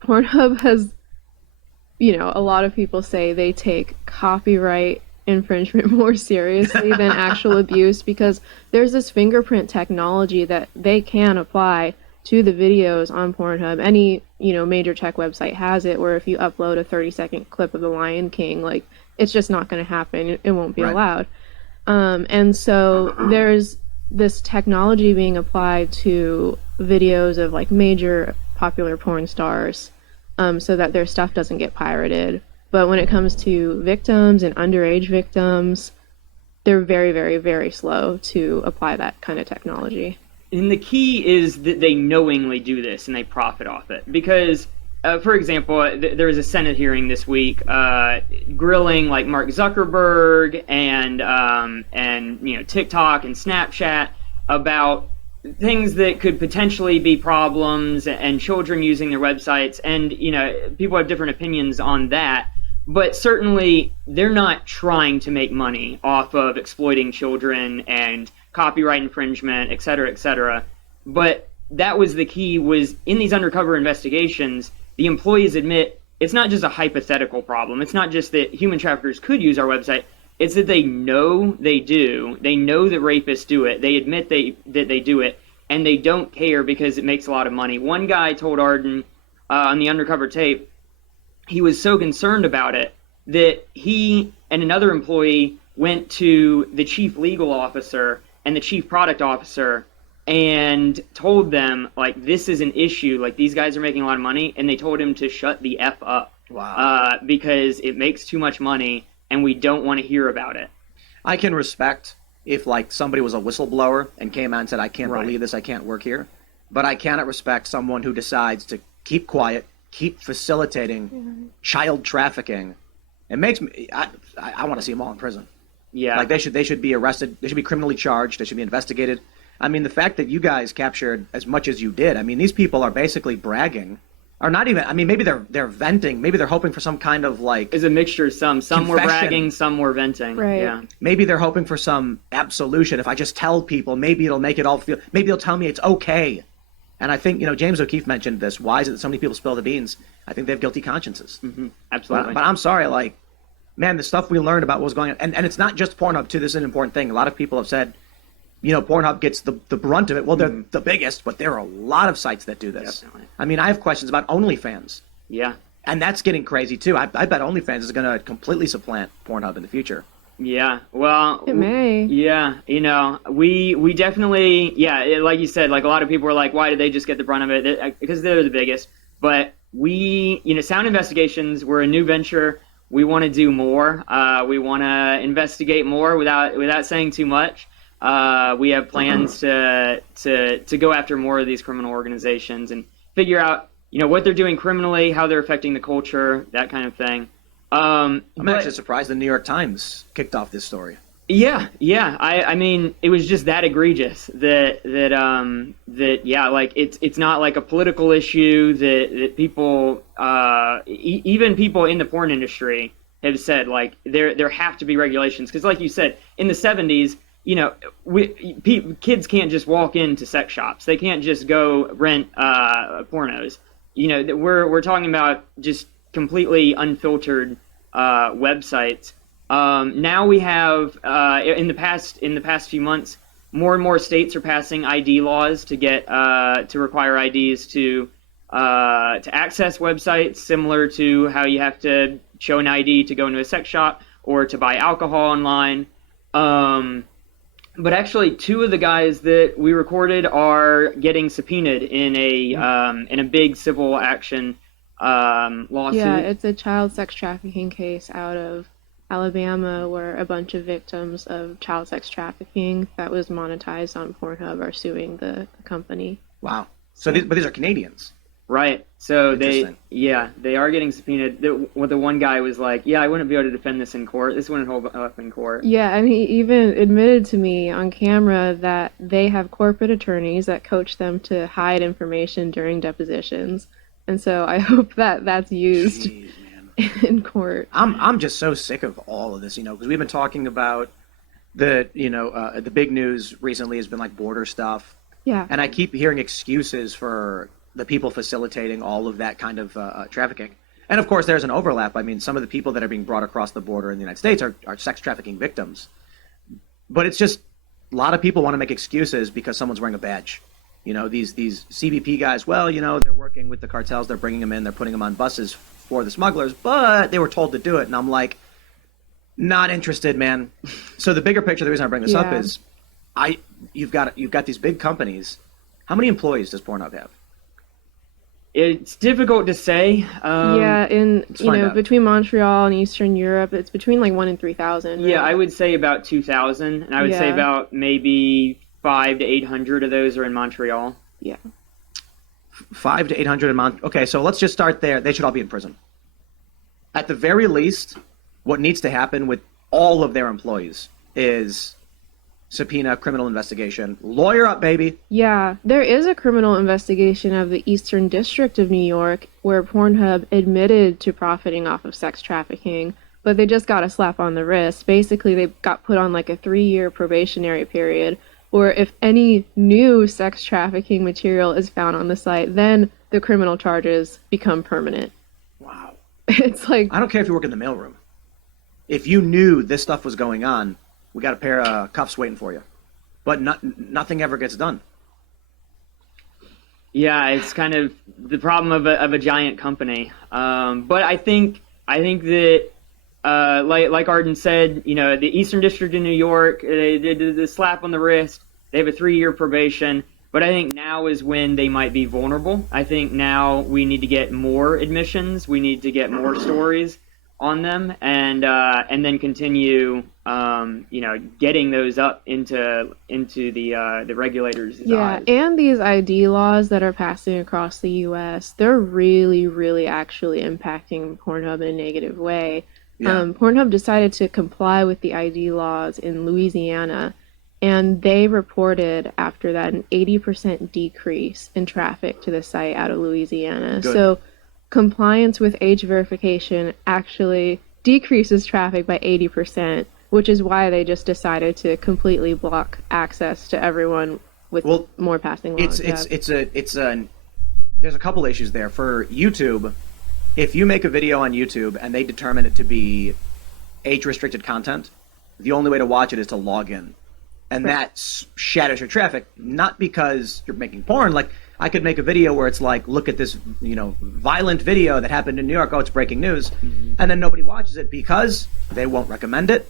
Pornhub has, a lot of people say they take copyright infringement more seriously than actual abuse, because there's this fingerprint technology that they can apply to the videos on Pornhub. Any, major tech website has it, where if you upload a 30-second clip of The Lion King, like, it's just not going to happen. It won't be allowed. And so there's this technology being applied to videos of, like, major popular porn stars, so that their stuff doesn't get pirated. But when it comes to victims and underage victims, they're very, very, very slow to apply that kind of technology. And the key is that they knowingly do this and they profit off it. Because for example, there was a Senate hearing this week grilling like Mark Zuckerberg and TikTok and Snapchat about things that could potentially be problems and children using their websites, and people have different opinions on that. But certainly, they're not trying to make money off of exploiting children and copyright infringement, et cetera, et cetera. But that was the key, was in these undercover investigations, the employees admit it's not just a hypothetical problem. It's not just that human traffickers could use our website. It's that they know they do. They know that rapists do it. They admit that they do it, and they don't care because it makes a lot of money. One guy told Arden on the undercover tape, he was so concerned about it that he and another employee went to the chief legal officer and the chief product officer and told them, like, this is an issue, like, these guys are making a lot of money, and they told him to shut the F up. Wow. Because it makes too much money, and we don't want to hear about it. I can respect if, like, somebody was a whistleblower and came out and said, I can't believe this, I can't work here. But I cannot respect someone who decides to keep quiet, keep facilitating child trafficking. It makes me, I want to see them all in prison. Yeah. Like, they should be arrested, they should be criminally charged, they should be investigated. I mean, the fact that you guys captured as much as you did, I mean, these people are basically bragging. Or not even, I mean, maybe they're venting. Maybe they're hoping for some kind of, like... It's a mixture of some. Some were bragging, some were venting. Right. Yeah. Maybe they're hoping for some absolution. If I just tell people, maybe it'll make it all feel... Maybe they'll tell me it's okay. And I think, James O'Keefe mentioned this. Why is it that so many people spill the beans? I think they have guilty consciences. Mm-hmm. Absolutely. But I'm sorry, like, man, the stuff we learned about what was going on... And it's not just Pornhub, too. This is an important thing. A lot of people have said... Pornhub gets the brunt of it. Well, they're the biggest, but there are a lot of sites that do this. Definitely. I mean, I have questions about OnlyFans. Yeah. And that's getting crazy, too. I bet OnlyFans is going to completely supplant Pornhub in the future. Yeah. Well... It may. Yeah. We definitely... Yeah, like you said, like, a lot of people were like, why did they just get the brunt of it? Because they're the biggest. But Sound Investigations, we're a new venture. We want to do more. We want to investigate more without saying too much. We have plans to go after more of these criminal organizations and figure out, what they're doing criminally, how they're affecting the culture, that kind of thing. I'm actually surprised the New York Times kicked off this story. Yeah. I mean, it was just that egregious that like it's not like a political issue that people, even people in the porn industry have said, like, there have to be regulations, because like you said, in the 70s. Kids can't just walk into sex shops. They can't just go rent pornos. We're talking about just completely unfiltered websites. Now we have in the past few months, more and more states are passing ID laws to get to require IDs to access websites, similar to how you have to show an ID to go into a sex shop or to buy alcohol online. But actually, two of the guys that we recorded are getting subpoenaed in a big civil action lawsuit. Yeah, it's a child sex trafficking case out of Alabama where a bunch of victims of child sex trafficking that was monetized on Pornhub are suing the company. Wow. So these are Canadians. Right. So they are getting subpoenaed. The one guy was like, I wouldn't be able to defend this in court. This wouldn't hold up in court. Yeah, and he even admitted to me on camera that they have corporate attorneys that coach them to hide information during depositions. And so I hope that that's used in court. I'm just so sick of all of this, because we've been talking about the big news recently has been like border stuff. Yeah. And I keep hearing excuses for the people facilitating all of that kind of trafficking. And of course, there's an overlap. I mean, some of the people that are being brought across the border in the United States are sex trafficking victims. But it's just a lot of people want to make excuses because someone's wearing a badge. These CBP guys, they're working with the cartels, they're bringing them in, they're putting them on buses for the smugglers, but they were told to do it. And I'm like, not interested, man. So the bigger picture, the reason I bring this up is you've got these big companies. How many employees does Pornhub have? It's difficult to say. Between Montreal and Eastern Europe, it's between like 1,000 and 3,000. Right? Yeah, I would say about 2,000, and I would say about maybe 500 to 800 of those are in Montreal. Yeah. 500 to 800 a month. Okay, so let's just start there. They should all be in prison. At the very least, what needs to happen with all of their employees is subpoena, criminal investigation. Lawyer up, baby. Yeah, there is a criminal investigation of the Eastern District of New York where Pornhub admitted to profiting off of sex trafficking, but they just got a slap on the wrist. Basically, they got put on like a 3-year probationary period, or if any new sex trafficking material is found on the site, then the criminal charges become permanent. Wow. It's like, I don't care if you work in the mailroom. If you knew this stuff was going on, we got a pair of cuffs waiting for you. But nothing ever gets done. Yeah, it's kind of the problem of a giant company. But I think that like Arden said, you know, the Eastern District of New York, they did the slap on the wrist. They have a 3-year probation. But I think now is when they might be vulnerable. I think now we need to get more admissions. We need to get more stories on them, and then continue, you know, getting those up into the regulators' eyes. And these ID laws that are passing across the U.S., they're really, really actually impacting Pornhub in a negative way. Pornhub decided to comply with the ID laws in Louisiana, and they reported after that an 80% decrease in traffic to the site out of Louisiana. Good. So compliance with age verification actually decreases traffic by 80%, which is why they just decided to completely block access to everyone with more passing laws. There's a couple issues there. For YouTube, if you make a video on YouTube and they determine it to be age-restricted content, the only way to watch it is to log in. And that shatters your traffic, not because you're making porn. Like, I could make a video where it's like, look at this, you know, violent video that happened in New York. Oh, it's breaking news. And then nobody watches it because they won't recommend it.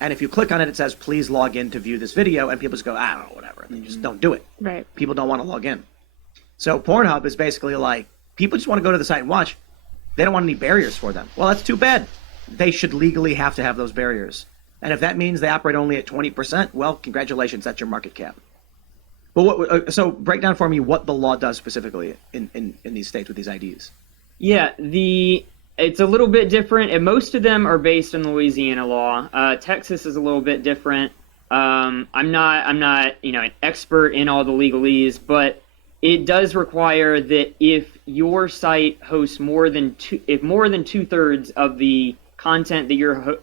And if you click on it, it says, please log in to view this video. And people just go, I don't know, whatever. And they just don't do it. Right. People don't want to log in. So Pornhub is basically like, people just want to go to the site and watch. They don't want any barriers for them. Well, that's too bad. They should legally have to have those barriers. And if that means they operate only at 20%, well, congratulations, that's your market cap. But so break down for me what the law does specifically in these states with these IDs. Yeah, it's a little bit different, and most of them are based on the Louisiana law. Texas is a little bit different. I'm not an expert in all the legalese, but it does require that if your site hosts more than 2/3 of the content that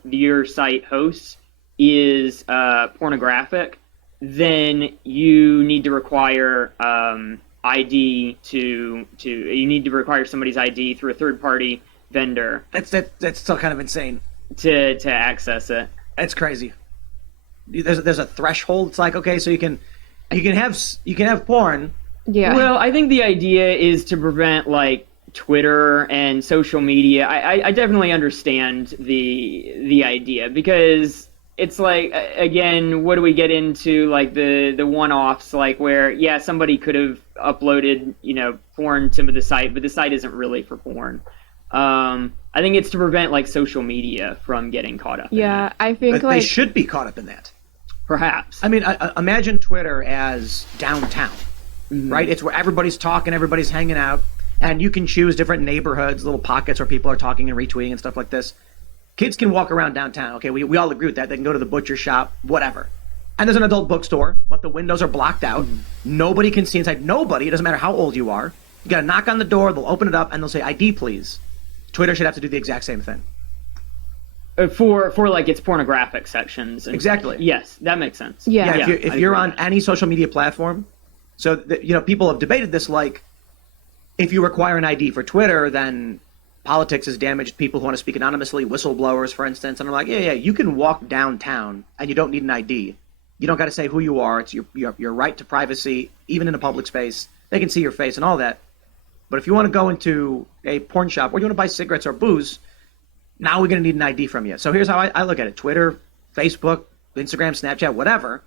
your site hosts is pornographic, then you need to require ID you need to require somebody's ID through a third-party vendor. That's still kind of insane to access it. That's crazy. There's a threshold. It's like, okay, so you can have porn. Yeah. Well, I think the idea is to prevent like Twitter and social media. I definitely understand the idea, because it's like, again, what do we get into, like the one-offs, like where somebody could have uploaded porn to the site, but the site isn't really for porn. I think it's to prevent like social media from getting caught up. I think they should be caught up in that. Perhaps. I mean, imagine Twitter as downtown, right? It's where everybody's talking, everybody's hanging out. And you can choose different neighborhoods, little pockets where people are talking and retweeting and stuff like this. Kids can walk around downtown. Okay, we all agree with that. They can go to the butcher shop, whatever. And there's an adult bookstore, but the windows are blocked out. Nobody can see inside. Nobody. It doesn't matter how old you are. You got to knock on the door. They'll open it up and they'll say, ID, please. Twitter should have to do the exact same thing. For like its pornographic sections. Exactly. Yes, that makes sense. Yeah. If you're on any social media platform, so people have debated this, like, if you require an ID for Twitter, then politics has damaged people who want to speak anonymously, whistleblowers, for instance. And I'm like, you can walk downtown and you don't need an ID. You don't got to say who you are. It's your right to privacy, even in a public space. They can see your face and all that. But if you want to go into a porn shop or you want to buy cigarettes or booze, now we're going to need an ID from you. So here's how I look at it. Twitter, Facebook, Instagram, Snapchat, whatever.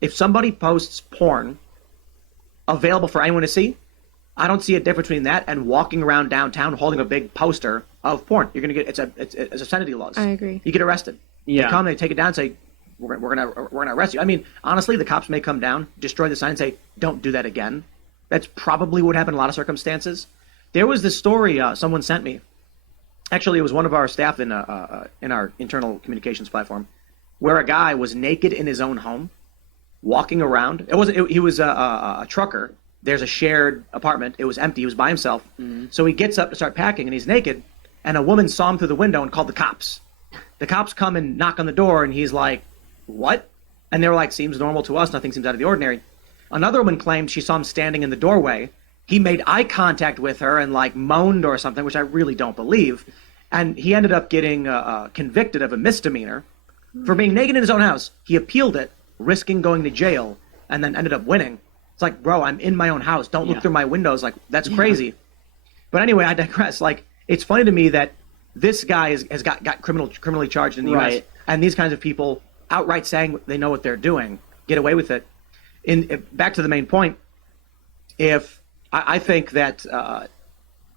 If somebody posts porn available for anyone to see, I don't see a difference between that and walking around downtown holding a big poster of porn. You're going to get it's obscenity laws. I agree. You get arrested. Yeah. They come, they take it down, and say we're gonna arrest you. I mean, honestly, the cops may come down, destroy the sign, and say don't do that again. That's probably what happened in a lot of circumstances. There was this story someone sent me. Actually, it was one of our staff in our internal communications platform, where a guy was naked in his own home, walking around. He was a trucker. There's a shared apartment. It was empty. He was by himself. Mm-hmm. So he gets up to start packing, and he's naked. And a woman saw him through the window and called the cops. The cops come and knock on the door, and he's like, "What?" And they were like, "Seems normal to us. Nothing seems out of the ordinary." Another woman claimed she saw him standing in the doorway. He made eye contact with her and like moaned or something, which I really don't believe. And he ended up getting convicted of a misdemeanor for being naked in his own house. He appealed it, risking going to jail, and then ended up winning. It's like, bro, I'm in my own house. Don't look through my windows. Like, that's crazy. But anyway, I digress. Like, it's funny to me that this guy has got criminally charged in the U.S. And these kinds of people outright saying they know what they're doing get away with it. Back to the main point, I think that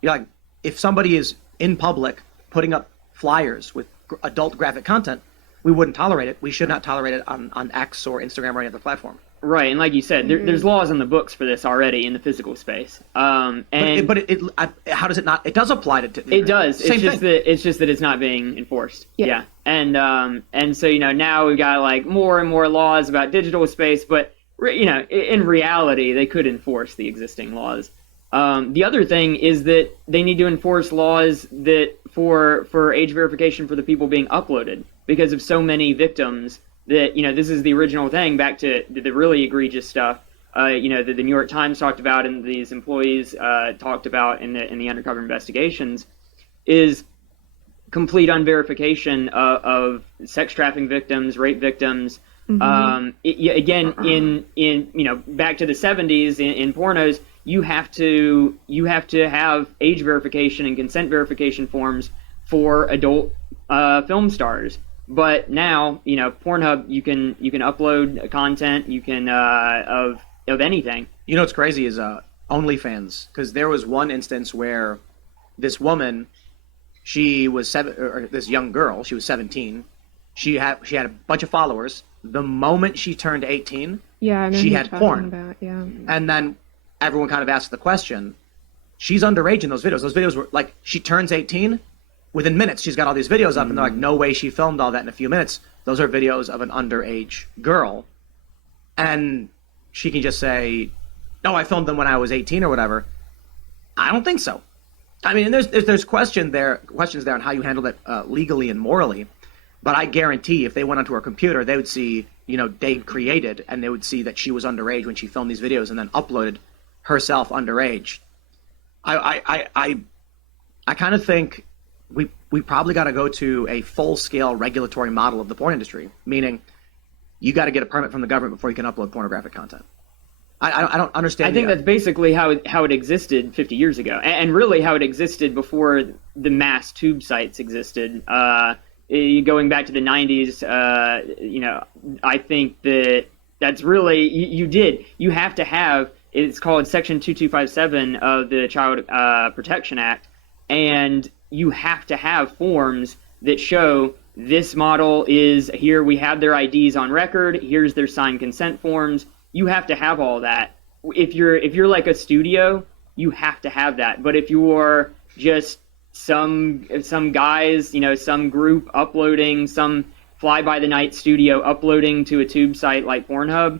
like if somebody is in public putting up flyers with adult graphic content, we wouldn't tolerate it. We should not tolerate it on X or Instagram or any other platform. Right, and like you said, there's laws on the books for this already in the physical space. How does it not? It does apply to. It does. It's just that it's not being enforced. Yeah. And so now we've got like more and more laws about digital space, but in reality they could enforce the existing laws. The other thing is that they need to enforce laws that for age verification for the people being uploaded, because of so many victims that, this is the original thing, back to the really egregious stuff, that the New York Times talked about and these employees talked about in the undercover investigations, is complete unverification of sex trafficking victims, rape victims. Mm-hmm. Again, in back to the 70s in pornos, you have to have age verification and consent verification forms for adult film stars. But now, Pornhub, you can upload content, you can of anything. What's crazy is OnlyFans, because there was one instance where this woman, she was this young girl, she was 17. She had a bunch of followers. The moment she turned 18, she had porn. And then everyone kind of asked the question, she's underage in those videos. Those videos were like, she turns 18, within minutes she's got all these videos up, and they're like, no way she filmed all that in a few minutes. Those are videos of an underage girl. And she can just say, no, I filmed them when I was 18 or whatever. I don't think so. I mean, there's questions there on how you handle it legally and morally. But I guarantee if they went onto her computer, they would see, date created, and they would see that she was underage when she filmed these videos and then uploaded herself underage. I kind of think we probably got to go to a full-scale regulatory model of the porn industry, meaning you got to get a permit from the government before you can upload pornographic content. I don't understand. I think that's basically how it existed 50 years ago, and really how it existed before the mass tube sites existed. Going back to the 90s, I think that's really you have to have. It's called Section 2257 of the Child Protection Act, and you have to have forms that show this model is here. We have their IDs on record. Here's their signed consent forms. You have to have all that. If you're like a studio, you have to have that. But if you're just some guys, some group uploading, some fly-by-the-night studio uploading to a tube site like Pornhub,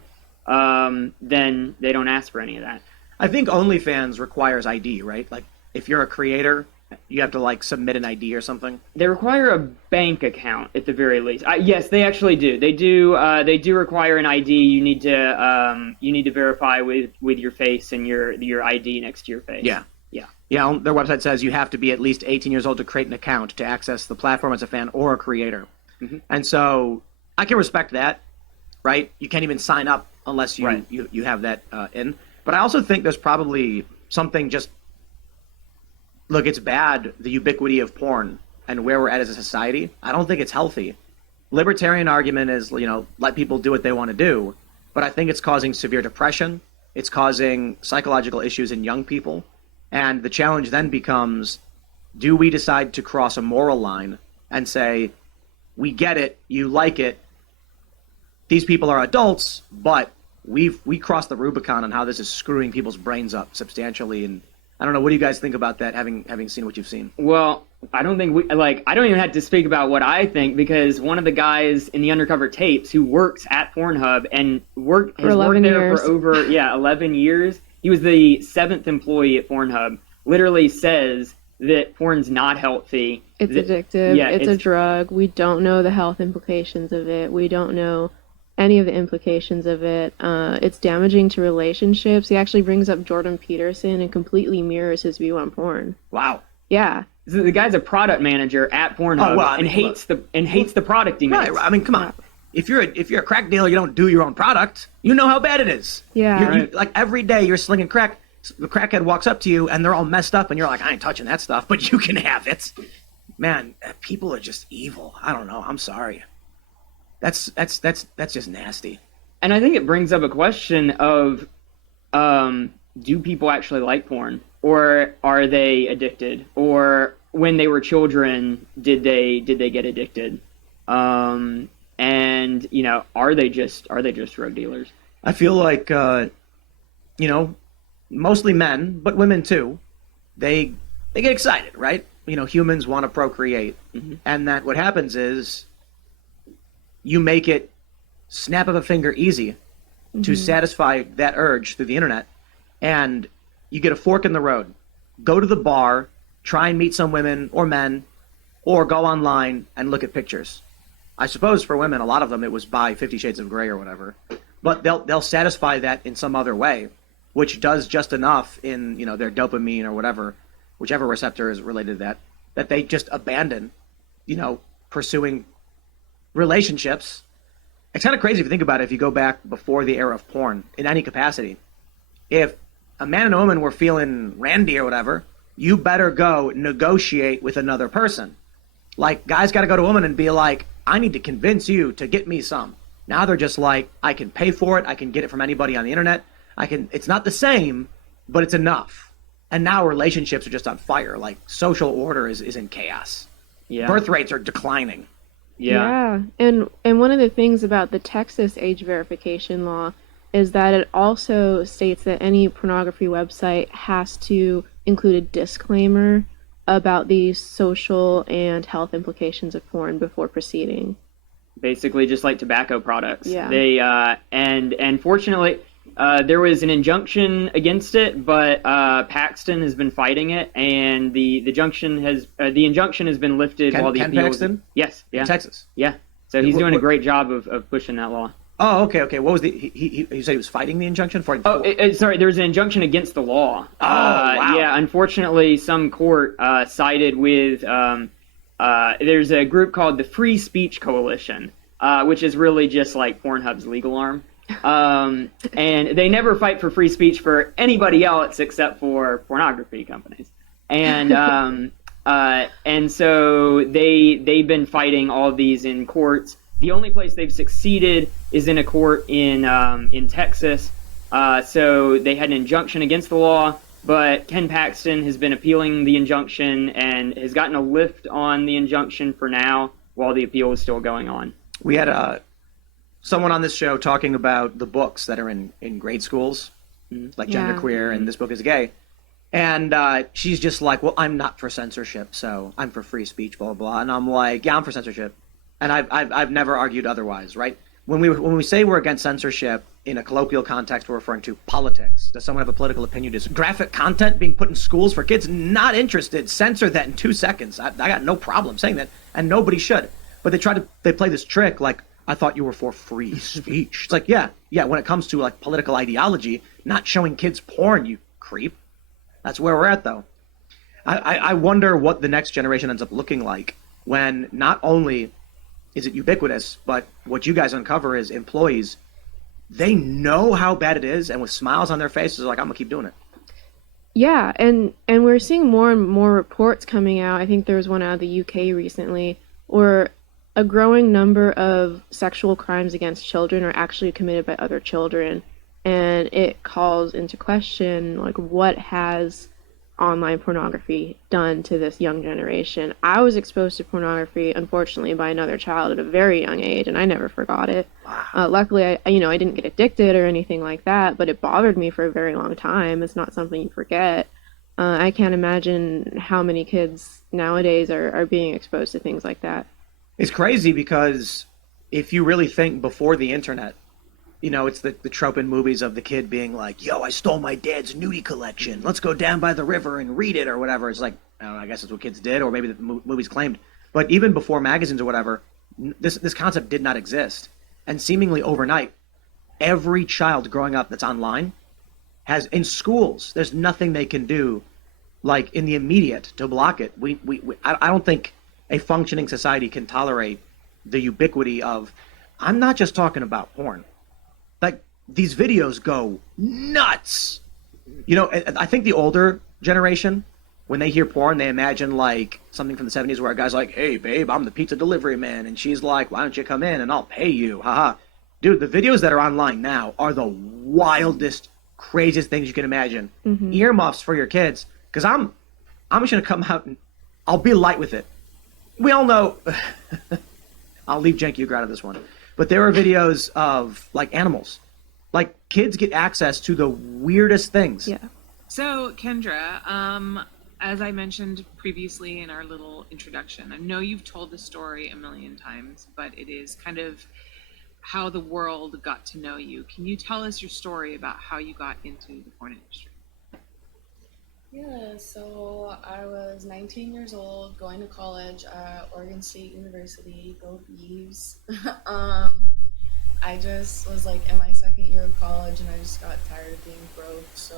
then they don't ask for any of that. I think OnlyFans requires ID, right? Like, if you're a creator, you have to like submit an ID or something. They require a bank account at the very least. Yes, they actually do. They do. They do require an ID. You need to verify with your face and your ID next to your face. Yeah. Their website says you have to be at least 18 years old to create an account to access the platform as a fan or a creator. Mm-hmm. And so I can respect that, right? You can't even sign up unless you have that in. But I also think there's probably something just. Look, it's bad, the ubiquity of porn and where we're at as a society. I don't think it's healthy. Libertarian argument is, let people do what they want to do. But I think it's causing severe depression. It's causing psychological issues in young people. And the challenge then becomes, do we decide to cross a moral line and say, we get it, you like it, these people are adults, but we crossed the Rubicon on how this is screwing people's brains up substantially. And I don't know, what do you guys think about that, having seen what you've seen? Well, I don't think I don't even have to speak about what I think, because one of the guys in the Undercover Tapes who works at Pornhub and has worked there years. for over 11 years. He was the 7th employee at Pornhub. Literally says that porn's not healthy. It's addictive. Yeah, it's a drug. We don't know the health implications of it. We don't know any of the implications of it. It's damaging to relationships. He actually brings up Jordan Peterson and completely mirrors his view on porn. Wow. Yeah. So the guy's a product manager at Pornhub hates the product he makes. Right. I mean, come on. If you're a crack dealer, you don't do your own product. You know how bad it is. Yeah. You, like every day you're slinging crack. The crackhead walks up to you and they're all messed up, and you're like, I ain't touching that stuff, but you can have it. Man, people are just evil. I don't know. I'm sorry. That's just nasty. And I think it brings up a question of, do people actually like porn, or are they addicted, or when they were children, did they get addicted? And are they just drug dealers? I feel like mostly men, but women too. They get excited, right? Humans want to procreate, and that what happens is you make it snap of a finger easy to satisfy that urge through the internet, and you get a fork in the road. Go to the bar, try and meet some women or men, or go online and look at pictures. I suppose for women, a lot of them, it was buy 50 Shades of Grey or whatever. But they'll satisfy that in some other way, which does just enough in their dopamine or whatever, whichever receptor is related to that they just abandon, pursuing relationships. It's kind of crazy if you think about it. If you go back before the era of porn in any capacity, if a man and a woman were feeling randy or whatever, you better go negotiate with another person. Like, guys got to go to a woman and be like, I need to convince you to get me some. Now they're just like, I can pay for it. I can get it from anybody on the internet. It's not the same, but it's enough. And now relationships are just on fire. Like, social order is in chaos. Yeah. Birth rates are declining. Yeah. And one of the things about the Texas age verification law is that it also states that any pornography website has to include a disclaimer about the social and health implications of porn before proceeding. Basically, just like tobacco products. Yeah. They and fortunately, there was an injunction against it, but Paxton has been fighting it, and the injunction has been lifted while the Ken appeal. Paxton? Yes. Yeah. In Texas. Yeah. So he's doing a great job of pushing that law. Oh, okay. What was he said he was fighting the injunction for? Sorry, there was an injunction against the law. Wow. Yeah, unfortunately, some court sided with. There's a group called the Free Speech Coalition, which is really just like Pornhub's legal arm. And they never fight for free speech for anybody else except for pornography companies. And and so they've been fighting all of these in courts. The only place they've succeeded is in a court in Texas. So they had an injunction against the law, but Ken Paxton has been appealing the injunction and has gotten a lift on the injunction for now while the appeal is still going on. We had someone on this show talking about the books that are in grade schools, like Genderqueer, and This Book is Gay. And she's just like, well, I'm not for censorship, so I'm for free speech, blah, blah, blah. And I'm like, yeah, I'm for censorship. And I've never argued otherwise, right? When we say we're against censorship in a colloquial context, we're referring to politics. Does someone have a political opinion? Is graphic content being put in schools for kids? Not interested. Censor that in 2 seconds. I got no problem saying that, and nobody should. But they play this trick like, I thought you were for free speech. It's like, yeah. When it comes to like political ideology, not showing kids porn, you creep. That's where we're at, though. I wonder what the next generation ends up looking like when not only is it ubiquitous, but what you guys uncover is employees, they know how bad it is, and with smiles on their faces, like, I'm gonna keep doing it. Yeah, and we're seeing more and more reports coming out. I think there was one out of the UK recently where a growing number of sexual crimes against children are actually committed by other children, and it calls into question like what has online pornography done to this young generation. I was exposed to pornography, unfortunately, by another child at a very young age, and I never forgot it. Luckily, I didn't get addicted or anything like that, but it bothered me for a very long time. It's not something you forget. I can't imagine how many kids nowadays are being exposed to things like that. It's crazy because if you really think before the internet, it's the trope in movies of the kid being like, yo, I stole my dad's nudie collection. Let's go down by the river and read it or whatever. It's like, I don't know, I guess that's what kids did, or maybe the movies claimed. But even before magazines or whatever, this concept did not exist. And seemingly overnight, every child growing up that's online has, in schools, there's nothing they can do, like in the immediate, to block it. I don't think a functioning society can tolerate the ubiquity of, I'm not just talking about porn. Like, these videos go nuts. I think the older generation, when they hear porn, they imagine like something from the 70s where a guy's like, hey, babe, I'm the pizza delivery man. And she's like, why don't you come in and I'll pay you? Haha. Dude, the videos that are online now are the wildest, craziest things you can imagine. Mm-hmm. Earmuffs for your kids. Because I'm just going to come out and I'll be light with it. We all know, I'll leave Cenk Uygur out of this one. But there are videos of, like, animals. Like, kids get access to the weirdest things. Yeah. So, Kendra, as I mentioned previously in our little introduction, I know you've told the story a million times, but it is kind of how the world got to know you. Can you tell us your story about how you got into the porn industry? Yeah, so I was 19 years old, going to college at Oregon State University, go Beavs. I just was like in my second year of college and I just got tired of being broke, so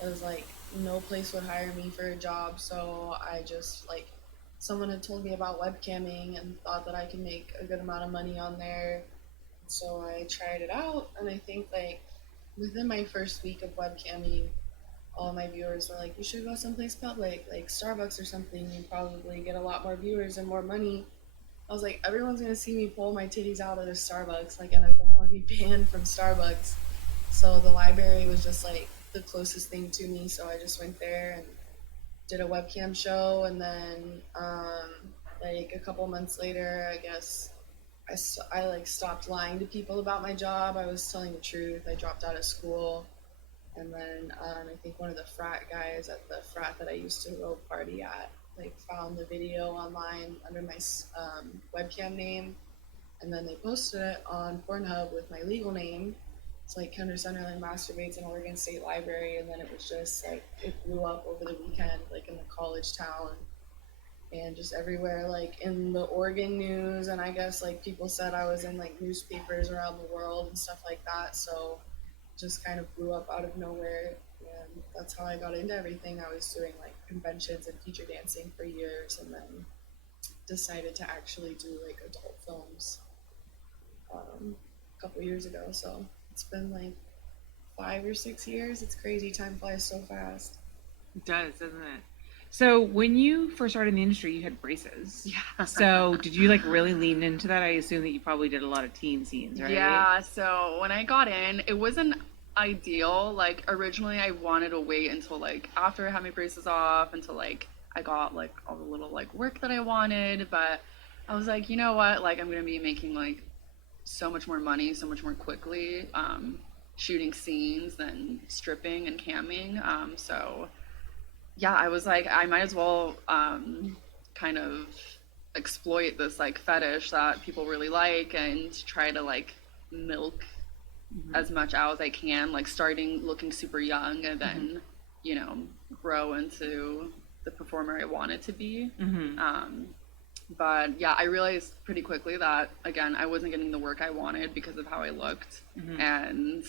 it was like no place would hire me for a job, so I just someone had told me about webcamming and thought that I could make a good amount of money on there, so I tried it out, and I think within my first week of webcamming, all my viewers were like, you should go someplace public, like Starbucks or something, you probably get a lot more viewers and more money. I was like, everyone's gonna see me pull my titties out of the Starbucks, and I don't want to be banned from Starbucks. So the library was just the closest thing to me, so I just went there and did a webcam show, and then a couple months later, I guess I stopped lying to people about my job. I was telling the truth. I dropped out of school. And then I think one of the frat guys at the frat that I used to go party at found the video online under my webcam name, and then they posted it on Pornhub with my legal name. It's Kendra Sunderland masturbates in Oregon State Library, and then it was just it blew up over the weekend in the college town and just everywhere, in the Oregon news, and I guess people said I was in newspapers around the world and stuff like that, so just kind of blew up out of nowhere, and that's how I got into everything. I was doing conventions and feature dancing for years, and then decided to actually do adult films a couple years ago. So it's been 5 or 6 years. It's crazy. Time flies so fast. It does, doesn't it? So when you first started in the industry, you had braces. Yeah. So did you really lean into that? I assume that you probably did a lot of teen scenes, right? Yeah. So when I got in, it wasn't ideal. Originally I wanted to wait until after I had my braces off until I got all the little work that I wanted. But I was you know what? I'm gonna be making so much more money, so much more quickly, shooting scenes than stripping and camming. So yeah, I was I might as well kind of exploit this fetish that people really like and try to milk as much out as I can, starting looking super young and then grow into the performer I wanted to be. But yeah, I realized pretty quickly that again I wasn't getting the work I wanted because of how I looked, and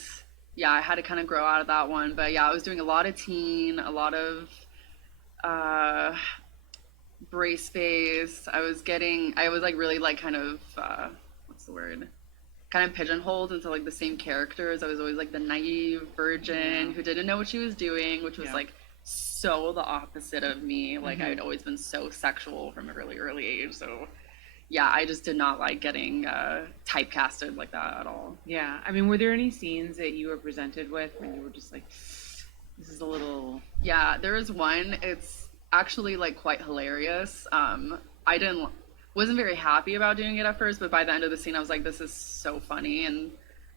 yeah, I had to kind of grow out of that one. But yeah, I was doing a lot of teen, a lot of brace face. I was really kind of what's the word? Kind of pigeonholed into the same characters. I was always the naive virgin who didn't know what she was doing, which was so the opposite of me. I'd always been so sexual from a really early age. So yeah, I just did not like getting typecasted like that at all. Yeah. I mean, were there any scenes that you were presented with when you were just This is a little. Yeah, there is one. It's actually like quite hilarious. I wasn't very happy about doing it at first, but by the end of the scene, I was like, this is so funny, and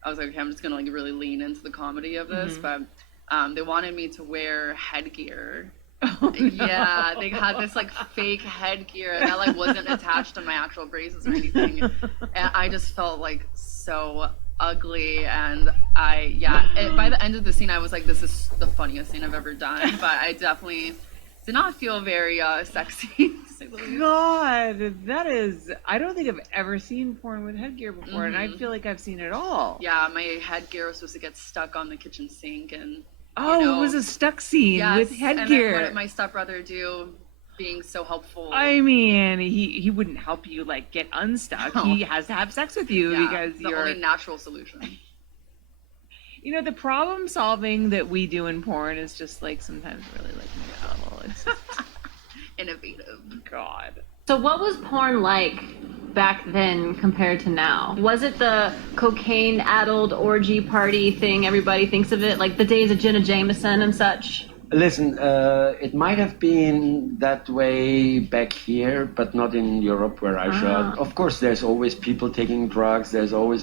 I was like, okay, I'm just gonna like really lean into the comedy of this. But they wanted me to wear headgear. Oh, no. Yeah, they had this like fake headgear that like wasn't attached to my actual braces or anything, and I just felt like so ugly. And by the end of the scene, I was like, this is the funniest scene I've ever done. But I definitely did not feel very sexy. God, that is. I don't think I've ever seen porn with headgear before, and I feel like I've seen it all. Yeah, my headgear was supposed to get stuck on the kitchen sink, and it was a stuck scene with headgear. And then what did my stepbrother do, being so helpful? I mean, he wouldn't help you like get unstuck. No. He has to have sex with you because the you're only natural solution. You know, the problem solving that we do in porn is just like sometimes really like novel. It's just innovative. God. So what was porn like back then compared to now? Was it the cocaine-addled orgy party thing everybody thinks of it? Like the days of Jenna Jameson and such? Listen, it might have been that way back here, but not in Europe where I shot. Of course, there's always people taking drugs.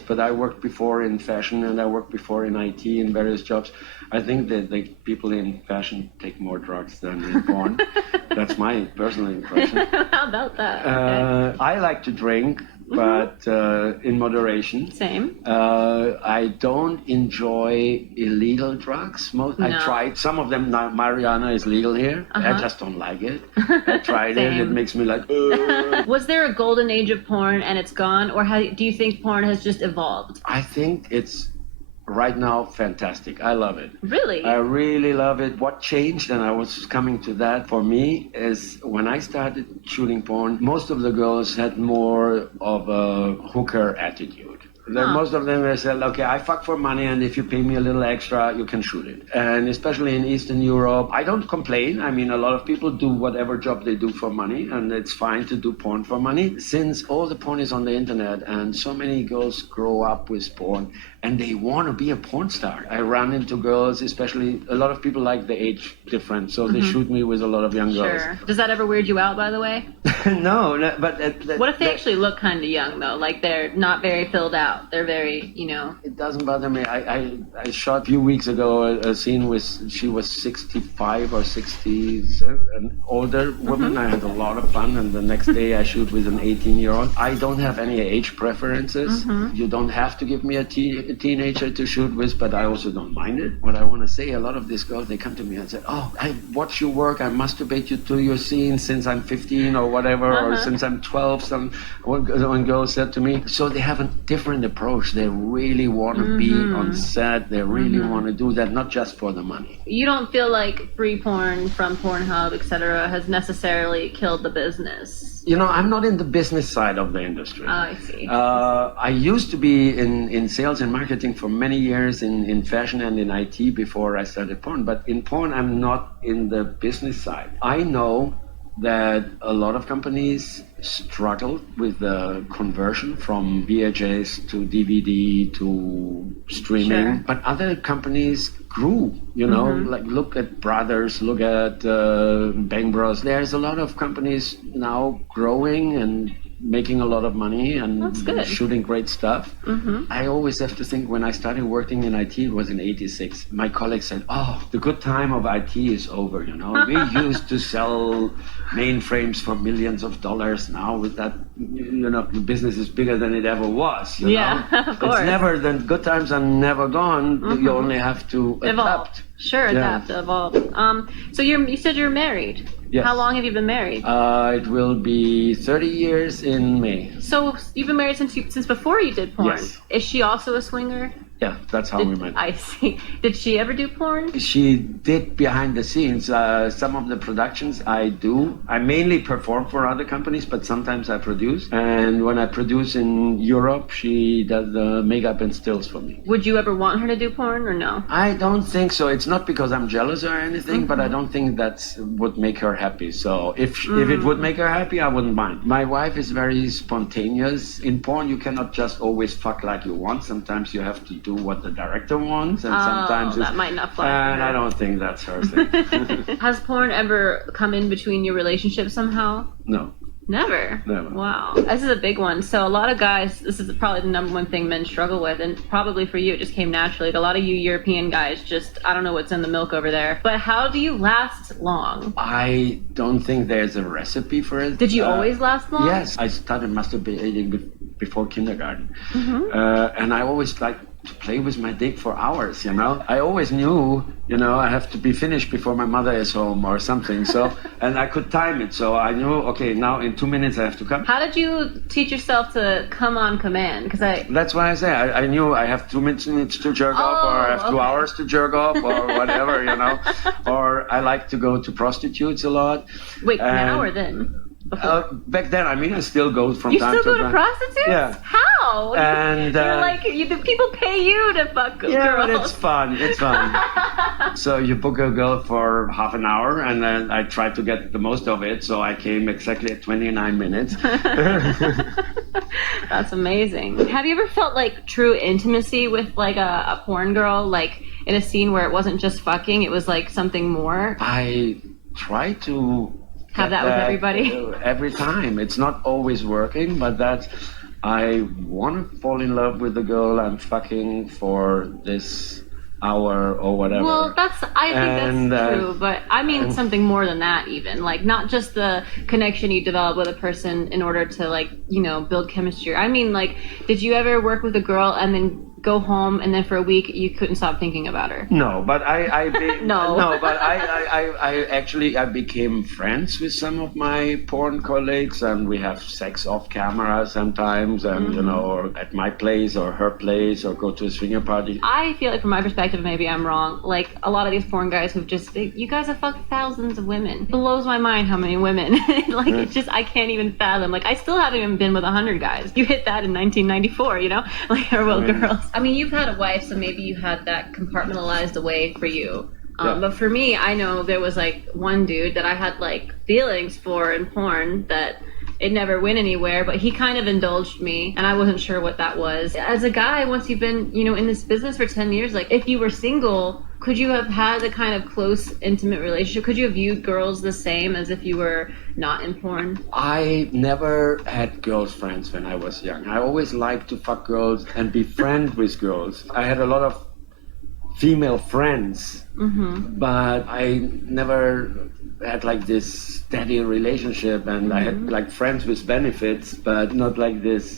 But I worked before in fashion and I worked before in IT in various jobs. I think that people in fashion take more drugs than in porn. That's my personal impression. How about that? I like to drink, but in moderation. Same. I don't enjoy illegal drugs. I tried some of them. Now marijuana is legal here. I just don't like it. I tried it. It makes me like. Was there a golden age of porn and it's gone, or do you think porn has just evolved? I think it's right now fantastic. I love it. Really? I really love it. What changed, and I was coming to that for me, is when I started shooting porn, most of the girls had more of a hooker attitude. Most of them said, okay, I fuck for money, and if you pay me a little extra, you can shoot it. And especially in Eastern Europe, I don't complain. I mean, a lot of people do whatever job they do for money, and it's fine to do porn for money. Since all the porn is on the internet, and so many girls grow up with porn, and they want to be a porn star. I run into girls, especially a lot of people like the age difference, so they shoot me with a lot of young girls. Sure. Does that ever weird you out, by the way? No, but... what if they actually look kind of young, though? Like they're not very filled out. They're very, It doesn't bother me. I shot a few weeks ago a scene she was 65 or 67, an older woman. I had a lot of fun, and the next day I shoot with an 18-year-old. I don't have any age preferences. You don't have to give me a teenager to shoot with, but I also don't mind it. What I want to say, a lot of these girls, they come to me and say, oh, I watch your work, I masturbate you to your scenes since I'm 15 or whatever, or since I'm 12, one girl said to me. So they have a different approach. They really want to be on set. They really want to do that, not just for the money. You don't feel like free porn from Pornhub, etc., has necessarily killed the business? I'm not in the business side of the industry. I see. I used to be in sales and marketing for many years in fashion and in IT before I started porn. But in porn, I'm not in the business side. I know that a lot of companies struggled with the conversion from VHS to DVD to streaming. But other companies grew, like look at Brothers, look at Bang Bros. There's a lot of companies now growing and making a lot of money and shooting great stuff. I always have to think, when I started working in IT, it was in '86. My colleagues said, oh, the good time of IT is over, We used to sell mainframes for millions of dollars. Now with that, the business is bigger than it ever was, of course. It's never, the good times are never gone. You only have to adapt. Sure, adapt, evolve. So you said you're married. Yes. How long have you been married? It will be 30 years in May. So you've been married since before you did porn? Yes. Is she also a swinger? Yeah, that's how we met. I see. Did she ever do porn? She did behind the scenes. Some of the productions I do. I mainly perform for other companies, but sometimes I produce. And when I produce in Europe, she does the makeup and stills for me. Would you ever want her to do porn or no? I don't think so. It's not because I'm jealous or anything, but I don't think that would make her happy. So if it would make her happy, I wouldn't mind. My wife is very spontaneous. In porn, you cannot just always fuck like you want. Sometimes you have to do what the director wants, and sometimes that might not fly. And I don't think that's her thing. Has porn ever come in between your relationship somehow? No. Never. Never. Wow. This is a big one. So a lot of guys, this is probably the number one thing men struggle with, and probably for you it just came naturally. A lot of you European guys just, I don't know what's in the milk over there. But how do you last long? I don't think there's a recipe for it. Did you always last long? Yes. I started masturbating before kindergarten. Mm-hmm. And I always liked to play with my dick for hours, you know. I always knew, you know, I have to be finished before my mother is home or something. So, and I could time it. So I knew, okay, now in 2 minutes I have to come. How did you teach yourself to come on command? Because That's why I say I knew I have 2 minutes to jerk off, or I have 2 hours to jerk off, or whatever, you know. Or I like to go to prostitutes a lot. Wait, now or then? Back then, I mean, I still go from You time to time. still go to prostitutes? Yeah. How? And, You're like, the people pay you to fuck Yeah, girls. but it's fun. It's fun. So you book a girl for half an hour, and then I try to get the most of it. So I came exactly at 29 minutes. That's amazing. Have you ever felt like true intimacy with like a porn girl, like in a scene where it wasn't just fucking, it was like something more? I try to Have that with everybody? Every time. It's not always working, but that's, I want to fall in love with the girl I'm fucking for this hour or whatever. Well, I think that's true, but I mean something more than that even. Like, not just the connection you develop with a person in order to, like, you know, build chemistry. I mean, like, did you ever work with a girl and then go home and then for a week you couldn't stop thinking about her? No, but No, but I actually became friends with some of my porn colleagues, and we have sex off camera sometimes, and you know, or at my place or her place, or go to a swinger party. I feel like from my perspective, maybe I'm wrong, like a lot of these porn guys who've just, you guys have fucked thousands of women. It blows my mind how many women. Like, it's just, I can't even fathom. Like, I still haven't even been with 100 guys. You hit that in 1994, you know? Like, or well, girls. I mean, you've had a wife, so maybe you had that compartmentalized away for you. But for me, I know there was like one dude that I had like feelings for in porn that it never went anywhere, but he kind of indulged me, and I wasn't sure what that was. As a guy, once you've been, you know, in this business for 10 years, like, if you were single, could you have had a kind of close, intimate relationship? Could you have viewed girls the same as if you were not in porn? I never had girlfriends when I was young. I always liked to fuck girls and be friends with girls. I had a lot of female friends, but I never had like this steady relationship, and I had like friends with benefits, but not like this.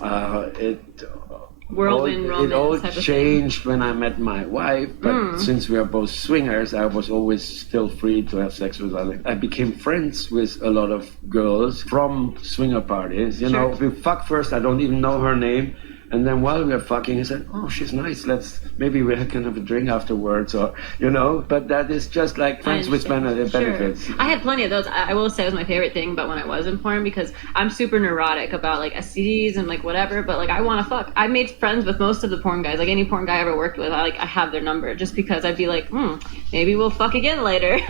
Whirlwind romance it all type of changed when I met my wife, but since we are both swingers, I was always still free to have sex with others. I became friends with a lot of girls from swinger parties. You know, we fuck first, I don't even know her name. And then while we were fucking, I said, oh, she's nice. Maybe we can have a drink afterwards, or, you know, but that is just like friends with benefits. Sure. I had plenty of those. I will say it was my favorite thing about when I was in porn, because I'm super neurotic about like STDs and like whatever, but like I want to fuck. I made friends with most of the porn guys, like any porn guy I ever worked with. I have their number just because I'd be like, maybe we'll fuck again later.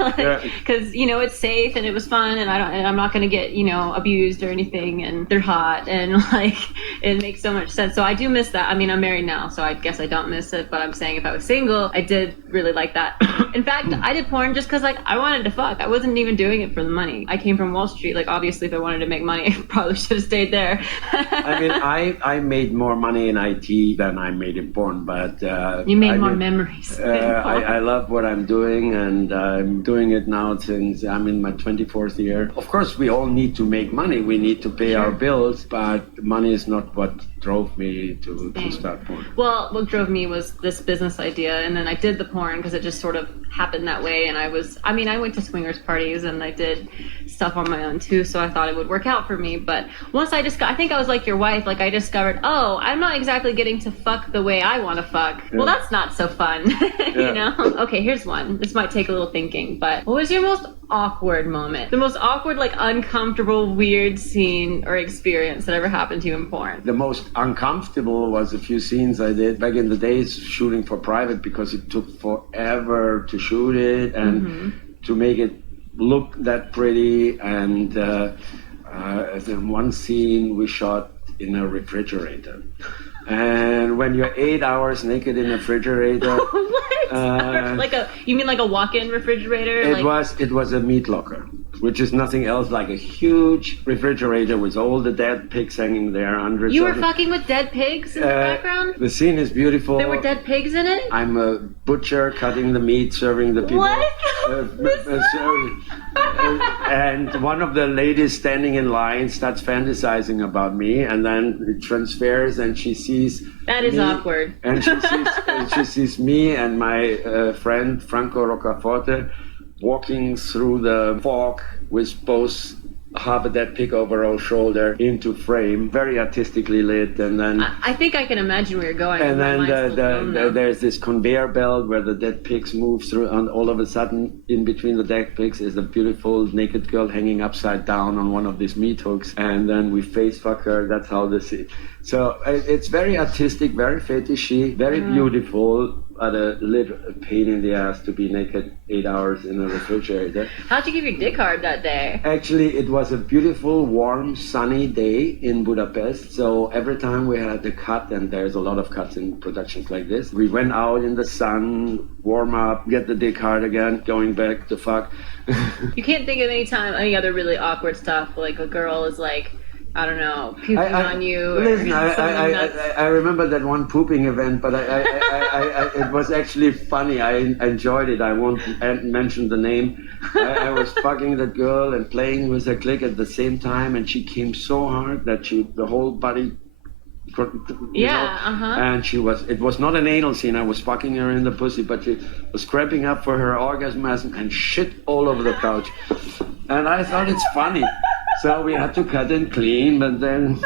Because, you know, it's safe and it was fun, and I'm not going to get, you know, abused or anything, and they're hot, and like it makes so much sense. So I do miss that. I mean, I'm married now, so I guess I don't miss it, but I'm saying if I was single, I did really like that. In fact, I did porn just because like I wanted to fuck. I wasn't even doing it for the money. I came from Wall Street. Like, obviously, if I wanted to make money, I probably should have stayed there. I mean, I made more money in IT than I made in porn, but you made more memories. I love what I'm doing, and I'm doing it now since I'm in my 24th year. Of course, we all need to make money. We need to pay our bills, but money is not what drove me to start porn. Well, what drove me was this business idea, and then I did the porn because it just sort of happened that way. And I went to swingers parties and I did stuff on my own too, so I thought it would work out for me. But once I think I was like your wife, like I discovered, oh, I'm not exactly getting to fuck the way I want to fuck. Yeah. Well, that's not so fun. You know? Okay, here's one. This might take a little thinking, but what was your most awkward moment? The most awkward, like uncomfortable, weird scene or experience that ever happened to you in porn? The most uncomfortable was a few scenes I did back in the days shooting for private, because it took forever to shoot it and to make it look that pretty. And then one scene we shot in a refrigerator. And when you're 8 hours naked in a refrigerator, you mean like a walk-in refrigerator? It was a meat locker, which is nothing else like a huge refrigerator with all the dead pigs hanging there. Hundreds. You were of fucking with dead pigs in the background? The scene is beautiful. There were dead pigs in it? I'm a butcher cutting the meat, serving the people. What? And one of the ladies standing in line starts fantasizing about me, and then it transfers, and she sees. That is me, awkward. And she sees me and my friend Franco Roccaforte walking through the fog with both half a dead pig over our shoulder into frame, very artistically lit, and then. I think I can imagine where you're going. And then there's this conveyor belt where the dead pigs move through, and all of a sudden, in between the dead pigs is a beautiful naked girl hanging upside down on one of these meat hooks, and then we face fuck her. That's how this is. So it's very artistic, very fetishy, very beautiful, but a little pain in the ass to be naked 8 hours in a refrigerator. How'd you give your dick hard that day? Actually, it was a beautiful, warm, sunny day in Budapest. So every time we had a cut, and there's a lot of cuts in productions like this, we went out in the sun, warm up, get the dick hard again, going back to fuck. You can't think of any other really awkward stuff, like a girl is like, I don't know, puking on you. Listen, I remember that one pooping event, but it was actually funny. I enjoyed it. I won't mention the name. I was fucking that girl and playing with her clit at the same time, and she came so hard that the whole body. And it was not an anal scene. I was fucking her in the pussy, but she was cramping up for her orgasm and shit all over the couch. And I thought it's funny. So we had to cut and clean, but then.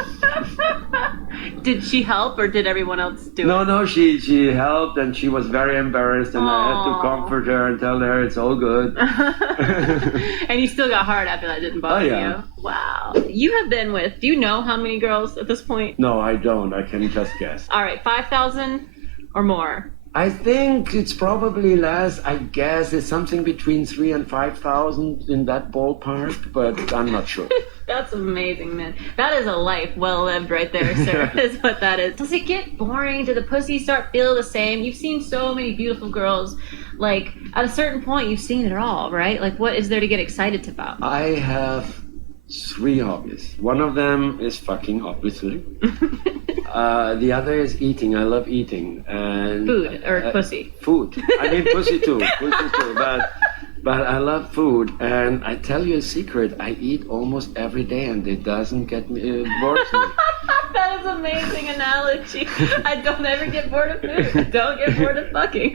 Did she help, or did everyone else do it? No, she helped, and she was very embarrassed, and I had to comfort her and tell her it's all good. And you still got hard after that, didn't bother you? Wow. You have been with, do you know how many girls at this point? No, I don't. I can just guess. All right, 5,000 or more? I think it's probably less. I guess it's something between 3,000 and 5,000 in that ballpark, but I'm not sure. That's amazing, man. That is a life well lived right there, sir, is what that is. Does it get boring? Do the pussies start feel the same? You've seen so many beautiful girls. Like, at a certain point, you've seen it all, right? Like, what is there to get excited about? I have 3 hobbies. One of them is fucking, obviously. The other is eating. I love eating. And food or pussy? Food. I mean pussy too. But I love food. And I tell you a secret. I eat almost every day, and it doesn't get me bored me. That is an amazing analogy. I don't ever get bored of food. Don't get bored of fucking.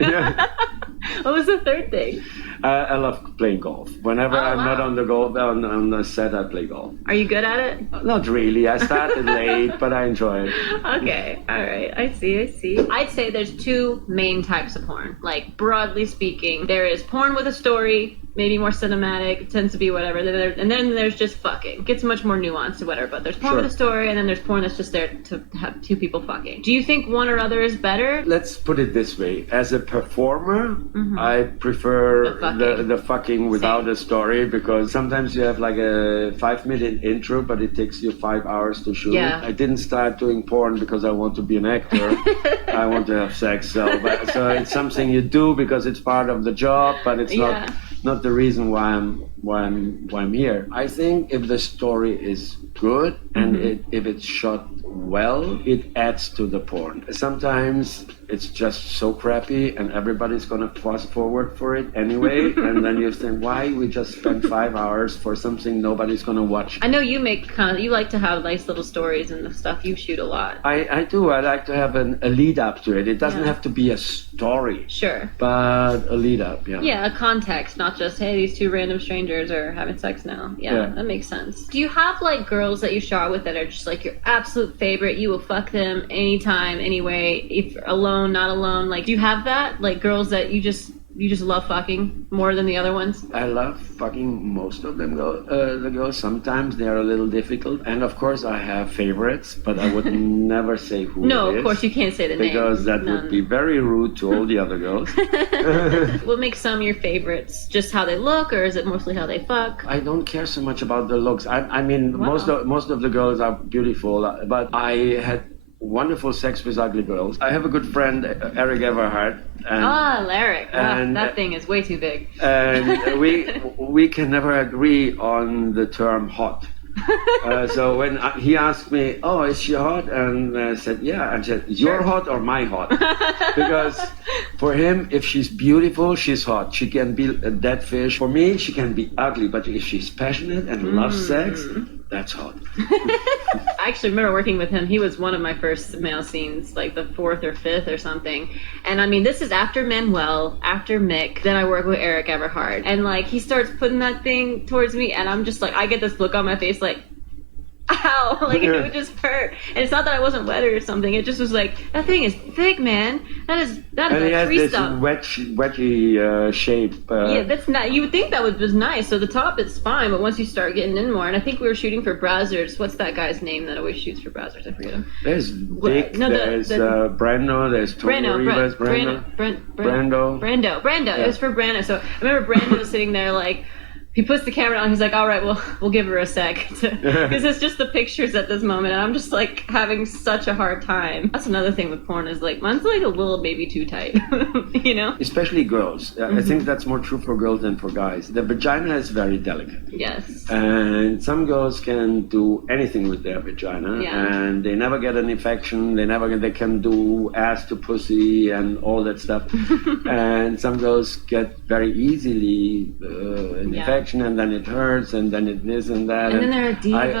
What was the third thing? I love playing golf. Whenever I'm not on the set, I play golf. Are you good at it? Not really. I started late, but I enjoy it. Okay, all right. I see. I'd say there's 2 main types of porn. Like, broadly speaking, there is porn with a story, maybe more cinematic, it tends to be whatever. And then there's just fucking. It gets much more nuanced or whatever. But there's porn with a story, and then there's porn that's just there to have 2 people fucking. Do you think one or other is better? Let's put it this way. As a performer, I prefer the fucking without a story, because sometimes you have like a 5-minute intro, but it takes you 5 hours to shoot. Yeah. I didn't start doing porn because I want to be an actor. I want to have sex. So it's something you do because it's part of the job, but it's not the reason why I'm here. I think if the story is good and if it's shot well, it adds to the porn. Sometimes it's just so crappy and everybody's gonna fast forward for it anyway, and then you think, why we just spent 5 hours for something nobody's gonna watch? I know you you like to have nice little stories and the stuff. You shoot a lot. I do. I like to have a lead up to it. It doesn't have to be a story. Sure. But a lead up, yeah. Yeah, a context, not just, hey, these 2 random strangers are having sex now. Yeah, that makes sense. Do you have like girls that you shot with that are just like your absolute favorite? You will fuck them anytime, anyway, if alone, not alone. Like, do you have that? Like girls that you just love fucking more than the other ones? I love fucking most of them. The girls, sometimes they are a little difficult, and of course I have favorites, but I would never say who. No, it is, of course you can't say the name because that would be very rude to all the other girls. What makes some your favorites? Just how they look, or is it mostly how they fuck? I don't care so much about the looks. I mean, most of the girls are beautiful, but I had wonderful sex with ugly girls. I have a good friend, Eric Everhart. Eric. That thing is way too big. And we can never agree on the term hot. So when he asked me, "Oh, is she hot?" and I said, "Yeah," I said, "You're hot or my hot?" Because for him, if she's beautiful, she's hot. She can be a dead fish. For me, she can be ugly, but if she's passionate and loves sex, that's hot. I actually remember working with him. He was one of my first male scenes, like the 4th or 5th or something. And I mean, this is after Manuel, after Mick. Then I work with Eric Everhart. And like, he starts putting that thing towards me, and I'm just like, I get this look on my face like, ow, like it would just hurt. And it's not that I wasn't wet or something. It just was like, that thing is thick, man. That is and he like has tree this stuff. wedgy shape. Yeah, that's not. You would think that was nice. So the top is fine, but once you start getting in more, and I think we were shooting for Brazzers. What's that guy's name that always shoots for Brazzers? I forget him. There's Dick. No, there's Brando. There's Tony Rivas. Brando. It was for Brando. So I remember Brando sitting there like. He puts the camera on. He's like, "All right, we'll give her a sec," because it's just the pictures at this moment, and I'm just like having such a hard time. That's another thing with porn is like mine's like a little maybe too tight, you know. Especially girls. I think that's more true for girls than for guys. The vagina is very delicate. Yes. And some girls can do anything with their vagina, and they never get an infection. They can do ass to pussy and all that stuff. And some girls get very easily an infection. And then it hurts, and then it this and that. And then they're a diva.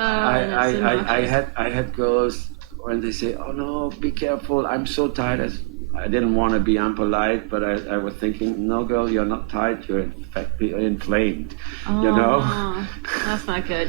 I had girls when they say, "Oh no, be careful! I'm so tired." I didn't want to be impolite, but I was thinking, "No, girl, you're not tired. You're inflamed." Oh, you know. That's not good.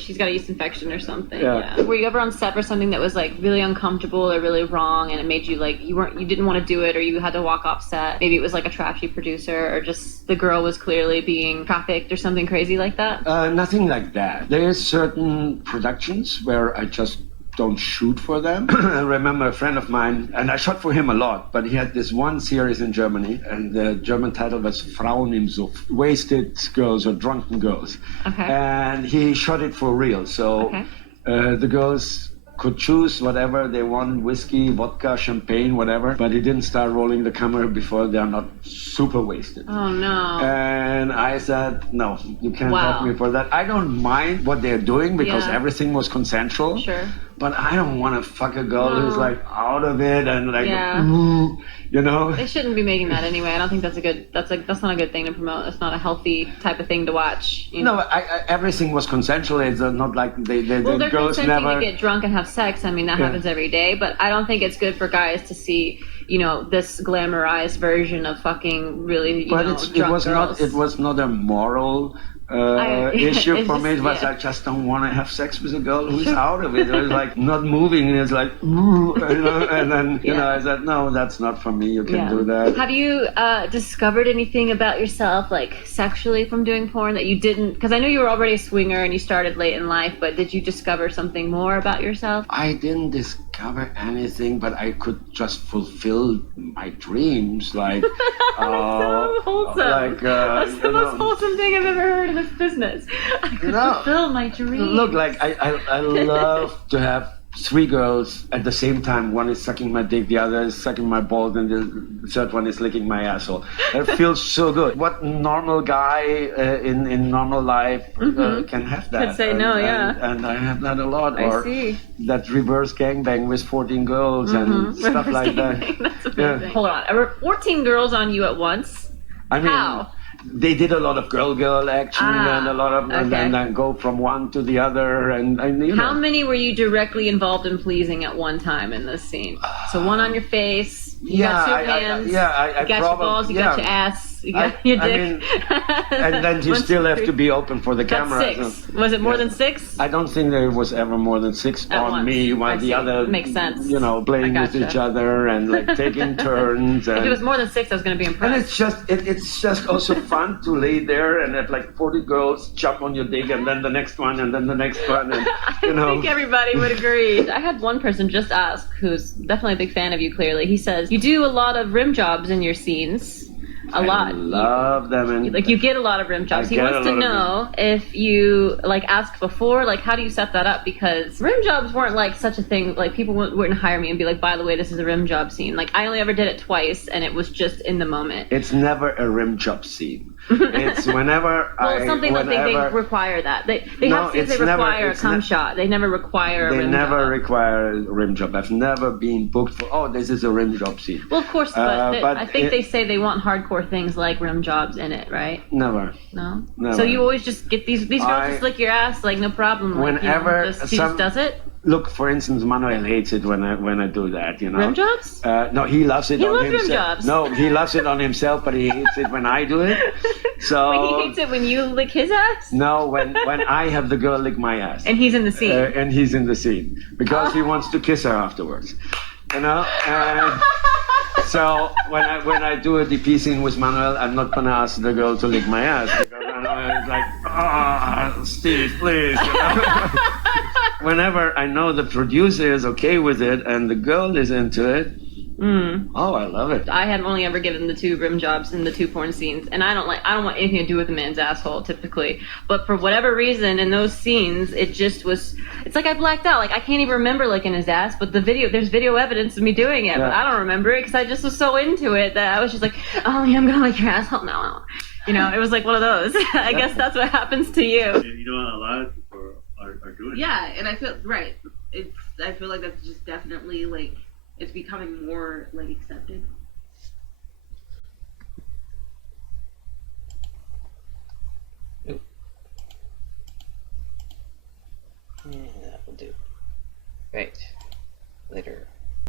She's got a yeast infection or something. Yeah. Were you ever on set for something that was like really uncomfortable or really wrong, and it made you like you didn't want to do it, or you had to walk off set? Maybe it was like a trashy producer, or just the girl was clearly being trafficked or something crazy like that. Nothing like that. There's certain productions where I just don't shoot for them. I remember a friend of mine, and I shot for him a lot, but he had this one series in Germany, and the German title was Frauen im Suff, wasted girls or drunken girls. Okay. And he shot it for real. So the girls could choose whatever they want, whiskey, vodka, champagne, whatever, but he didn't start rolling the camera before they are not super wasted. Oh no. And I said, no, you can't help me for that. I don't mind what they're doing because everything was consensual. Sure. But I don't want to fuck a girl who's like out of it and like, you know. They shouldn't be making that anyway. I don't think that's not a good thing to promote. That's not a healthy type of thing to watch. You know? No, everything was consensual. It's not like they're the girls consenting never to get drunk and have sex. I mean, that happens every day. But I don't think it's good for guys to see, you know, this glamorized version of fucking really, drunk girls. It was not a moral issue for me. It was I just don't want to have sex with a girl who's out of it. It was like not moving, and it's like, and then I said, no, that's not for me. You can do that. Have you discovered anything about yourself, like sexually, from doing porn that you didn't? Because I know you were already a swinger and you started late in life, but did you discover something more about yourself? I didn't discover anything, but I could just fulfill my dreams, like so wholesome. That's the most wholesome thing I've ever heard in this business. I could fulfill my dreams. Look, like I love to have 3 girls at the same time. One is sucking my dick, the other is sucking my balls, and the third one is licking my asshole. It feels so good. What normal guy in normal life can have that? Could say no, and I have that a lot. I see. That reverse gangbang with 14 girls and stuff like that. That's amazing. Hold on. There were 14 girls on you at once? I mean, how? They did a lot of girl action and a lot of and then go from one to the other and you know. How many were you directly involved in pleasing at one time in this scene? So one on your face, you got 2 hands, you got your balls, you got your ass, you got your dick. And then you still have to be open for the camera. That's 6. Was it more than 6? I don't think there was ever more than 6 at on once. me while the other makes sense. You know, playing with each other and like taking turns. And if it was more than 6, I was going to be impressed. And it's just also fun to lay there and have like 40 girls jump on your dick and then the next one and then the next one and you know. I think everybody would agree. I had one person just ask, who's definitely a big fan of you, clearly. He says, you do a lot of rim jobs in your scenes. a lot. I love them. And Like you get a lot of rim jobs. I He get a wants to lot of know if you like ask before, like how do you set that up? Because rim jobs weren't like such a thing. Like people wouldn't hire me and be like, by the way, this is a rim job scene. Like I only ever did it twice, and it was just in the moment. It's never a rim job scene. It's whenever Well, it's something that they require that they No, have scenes they it's never- require a it's cum ne- shot. They never require a They rim never job. require a rim job. I've never been booked for. Oh, this is a rim job scene. Well, of course, but but I think it- they say they want hardcore things like rim jobs in it, right? Never. No. Never. So you always just get these girls I- just lick your ass like no problem. Like, Whenever she just does it. Look, for instance, Manuel hates it when I do that. You know. Rim jobs? No, he loves it He on loves rim himself. jobs. No, he loves it on himself, but he hates it when I do it. So. Wait, he hates it when you lick his ass? No, when I have the girl lick my ass. And he's in the scene. And he's in the scene because he wants to kiss her afterwards. You know. So when I do a DP scene with Manuel, I'm not gonna ask the girl to lick my ass because I know it's like, Steve, please. You know? Whenever I know the producer is okay with it and the girl is into it, oh, I love it. I have only ever given the 2 rim jobs in the 2 porn scenes, and I don't want anything to do with a man's asshole typically. But for whatever reason, in those scenes, it just was. It's like I blacked out. Like I can't even remember licking his ass, but there's video evidence of me doing it, but I don't remember it because I just was so into it that I was just like, oh yeah, I'm gonna lick your asshole now. You know, it was like one of those. I guess that's what happens to you. You know, a lot of people are doing it. Yeah, and I feel I feel like that's just definitely like it's becoming more like accepted. Yeah, that will do. Right. Later.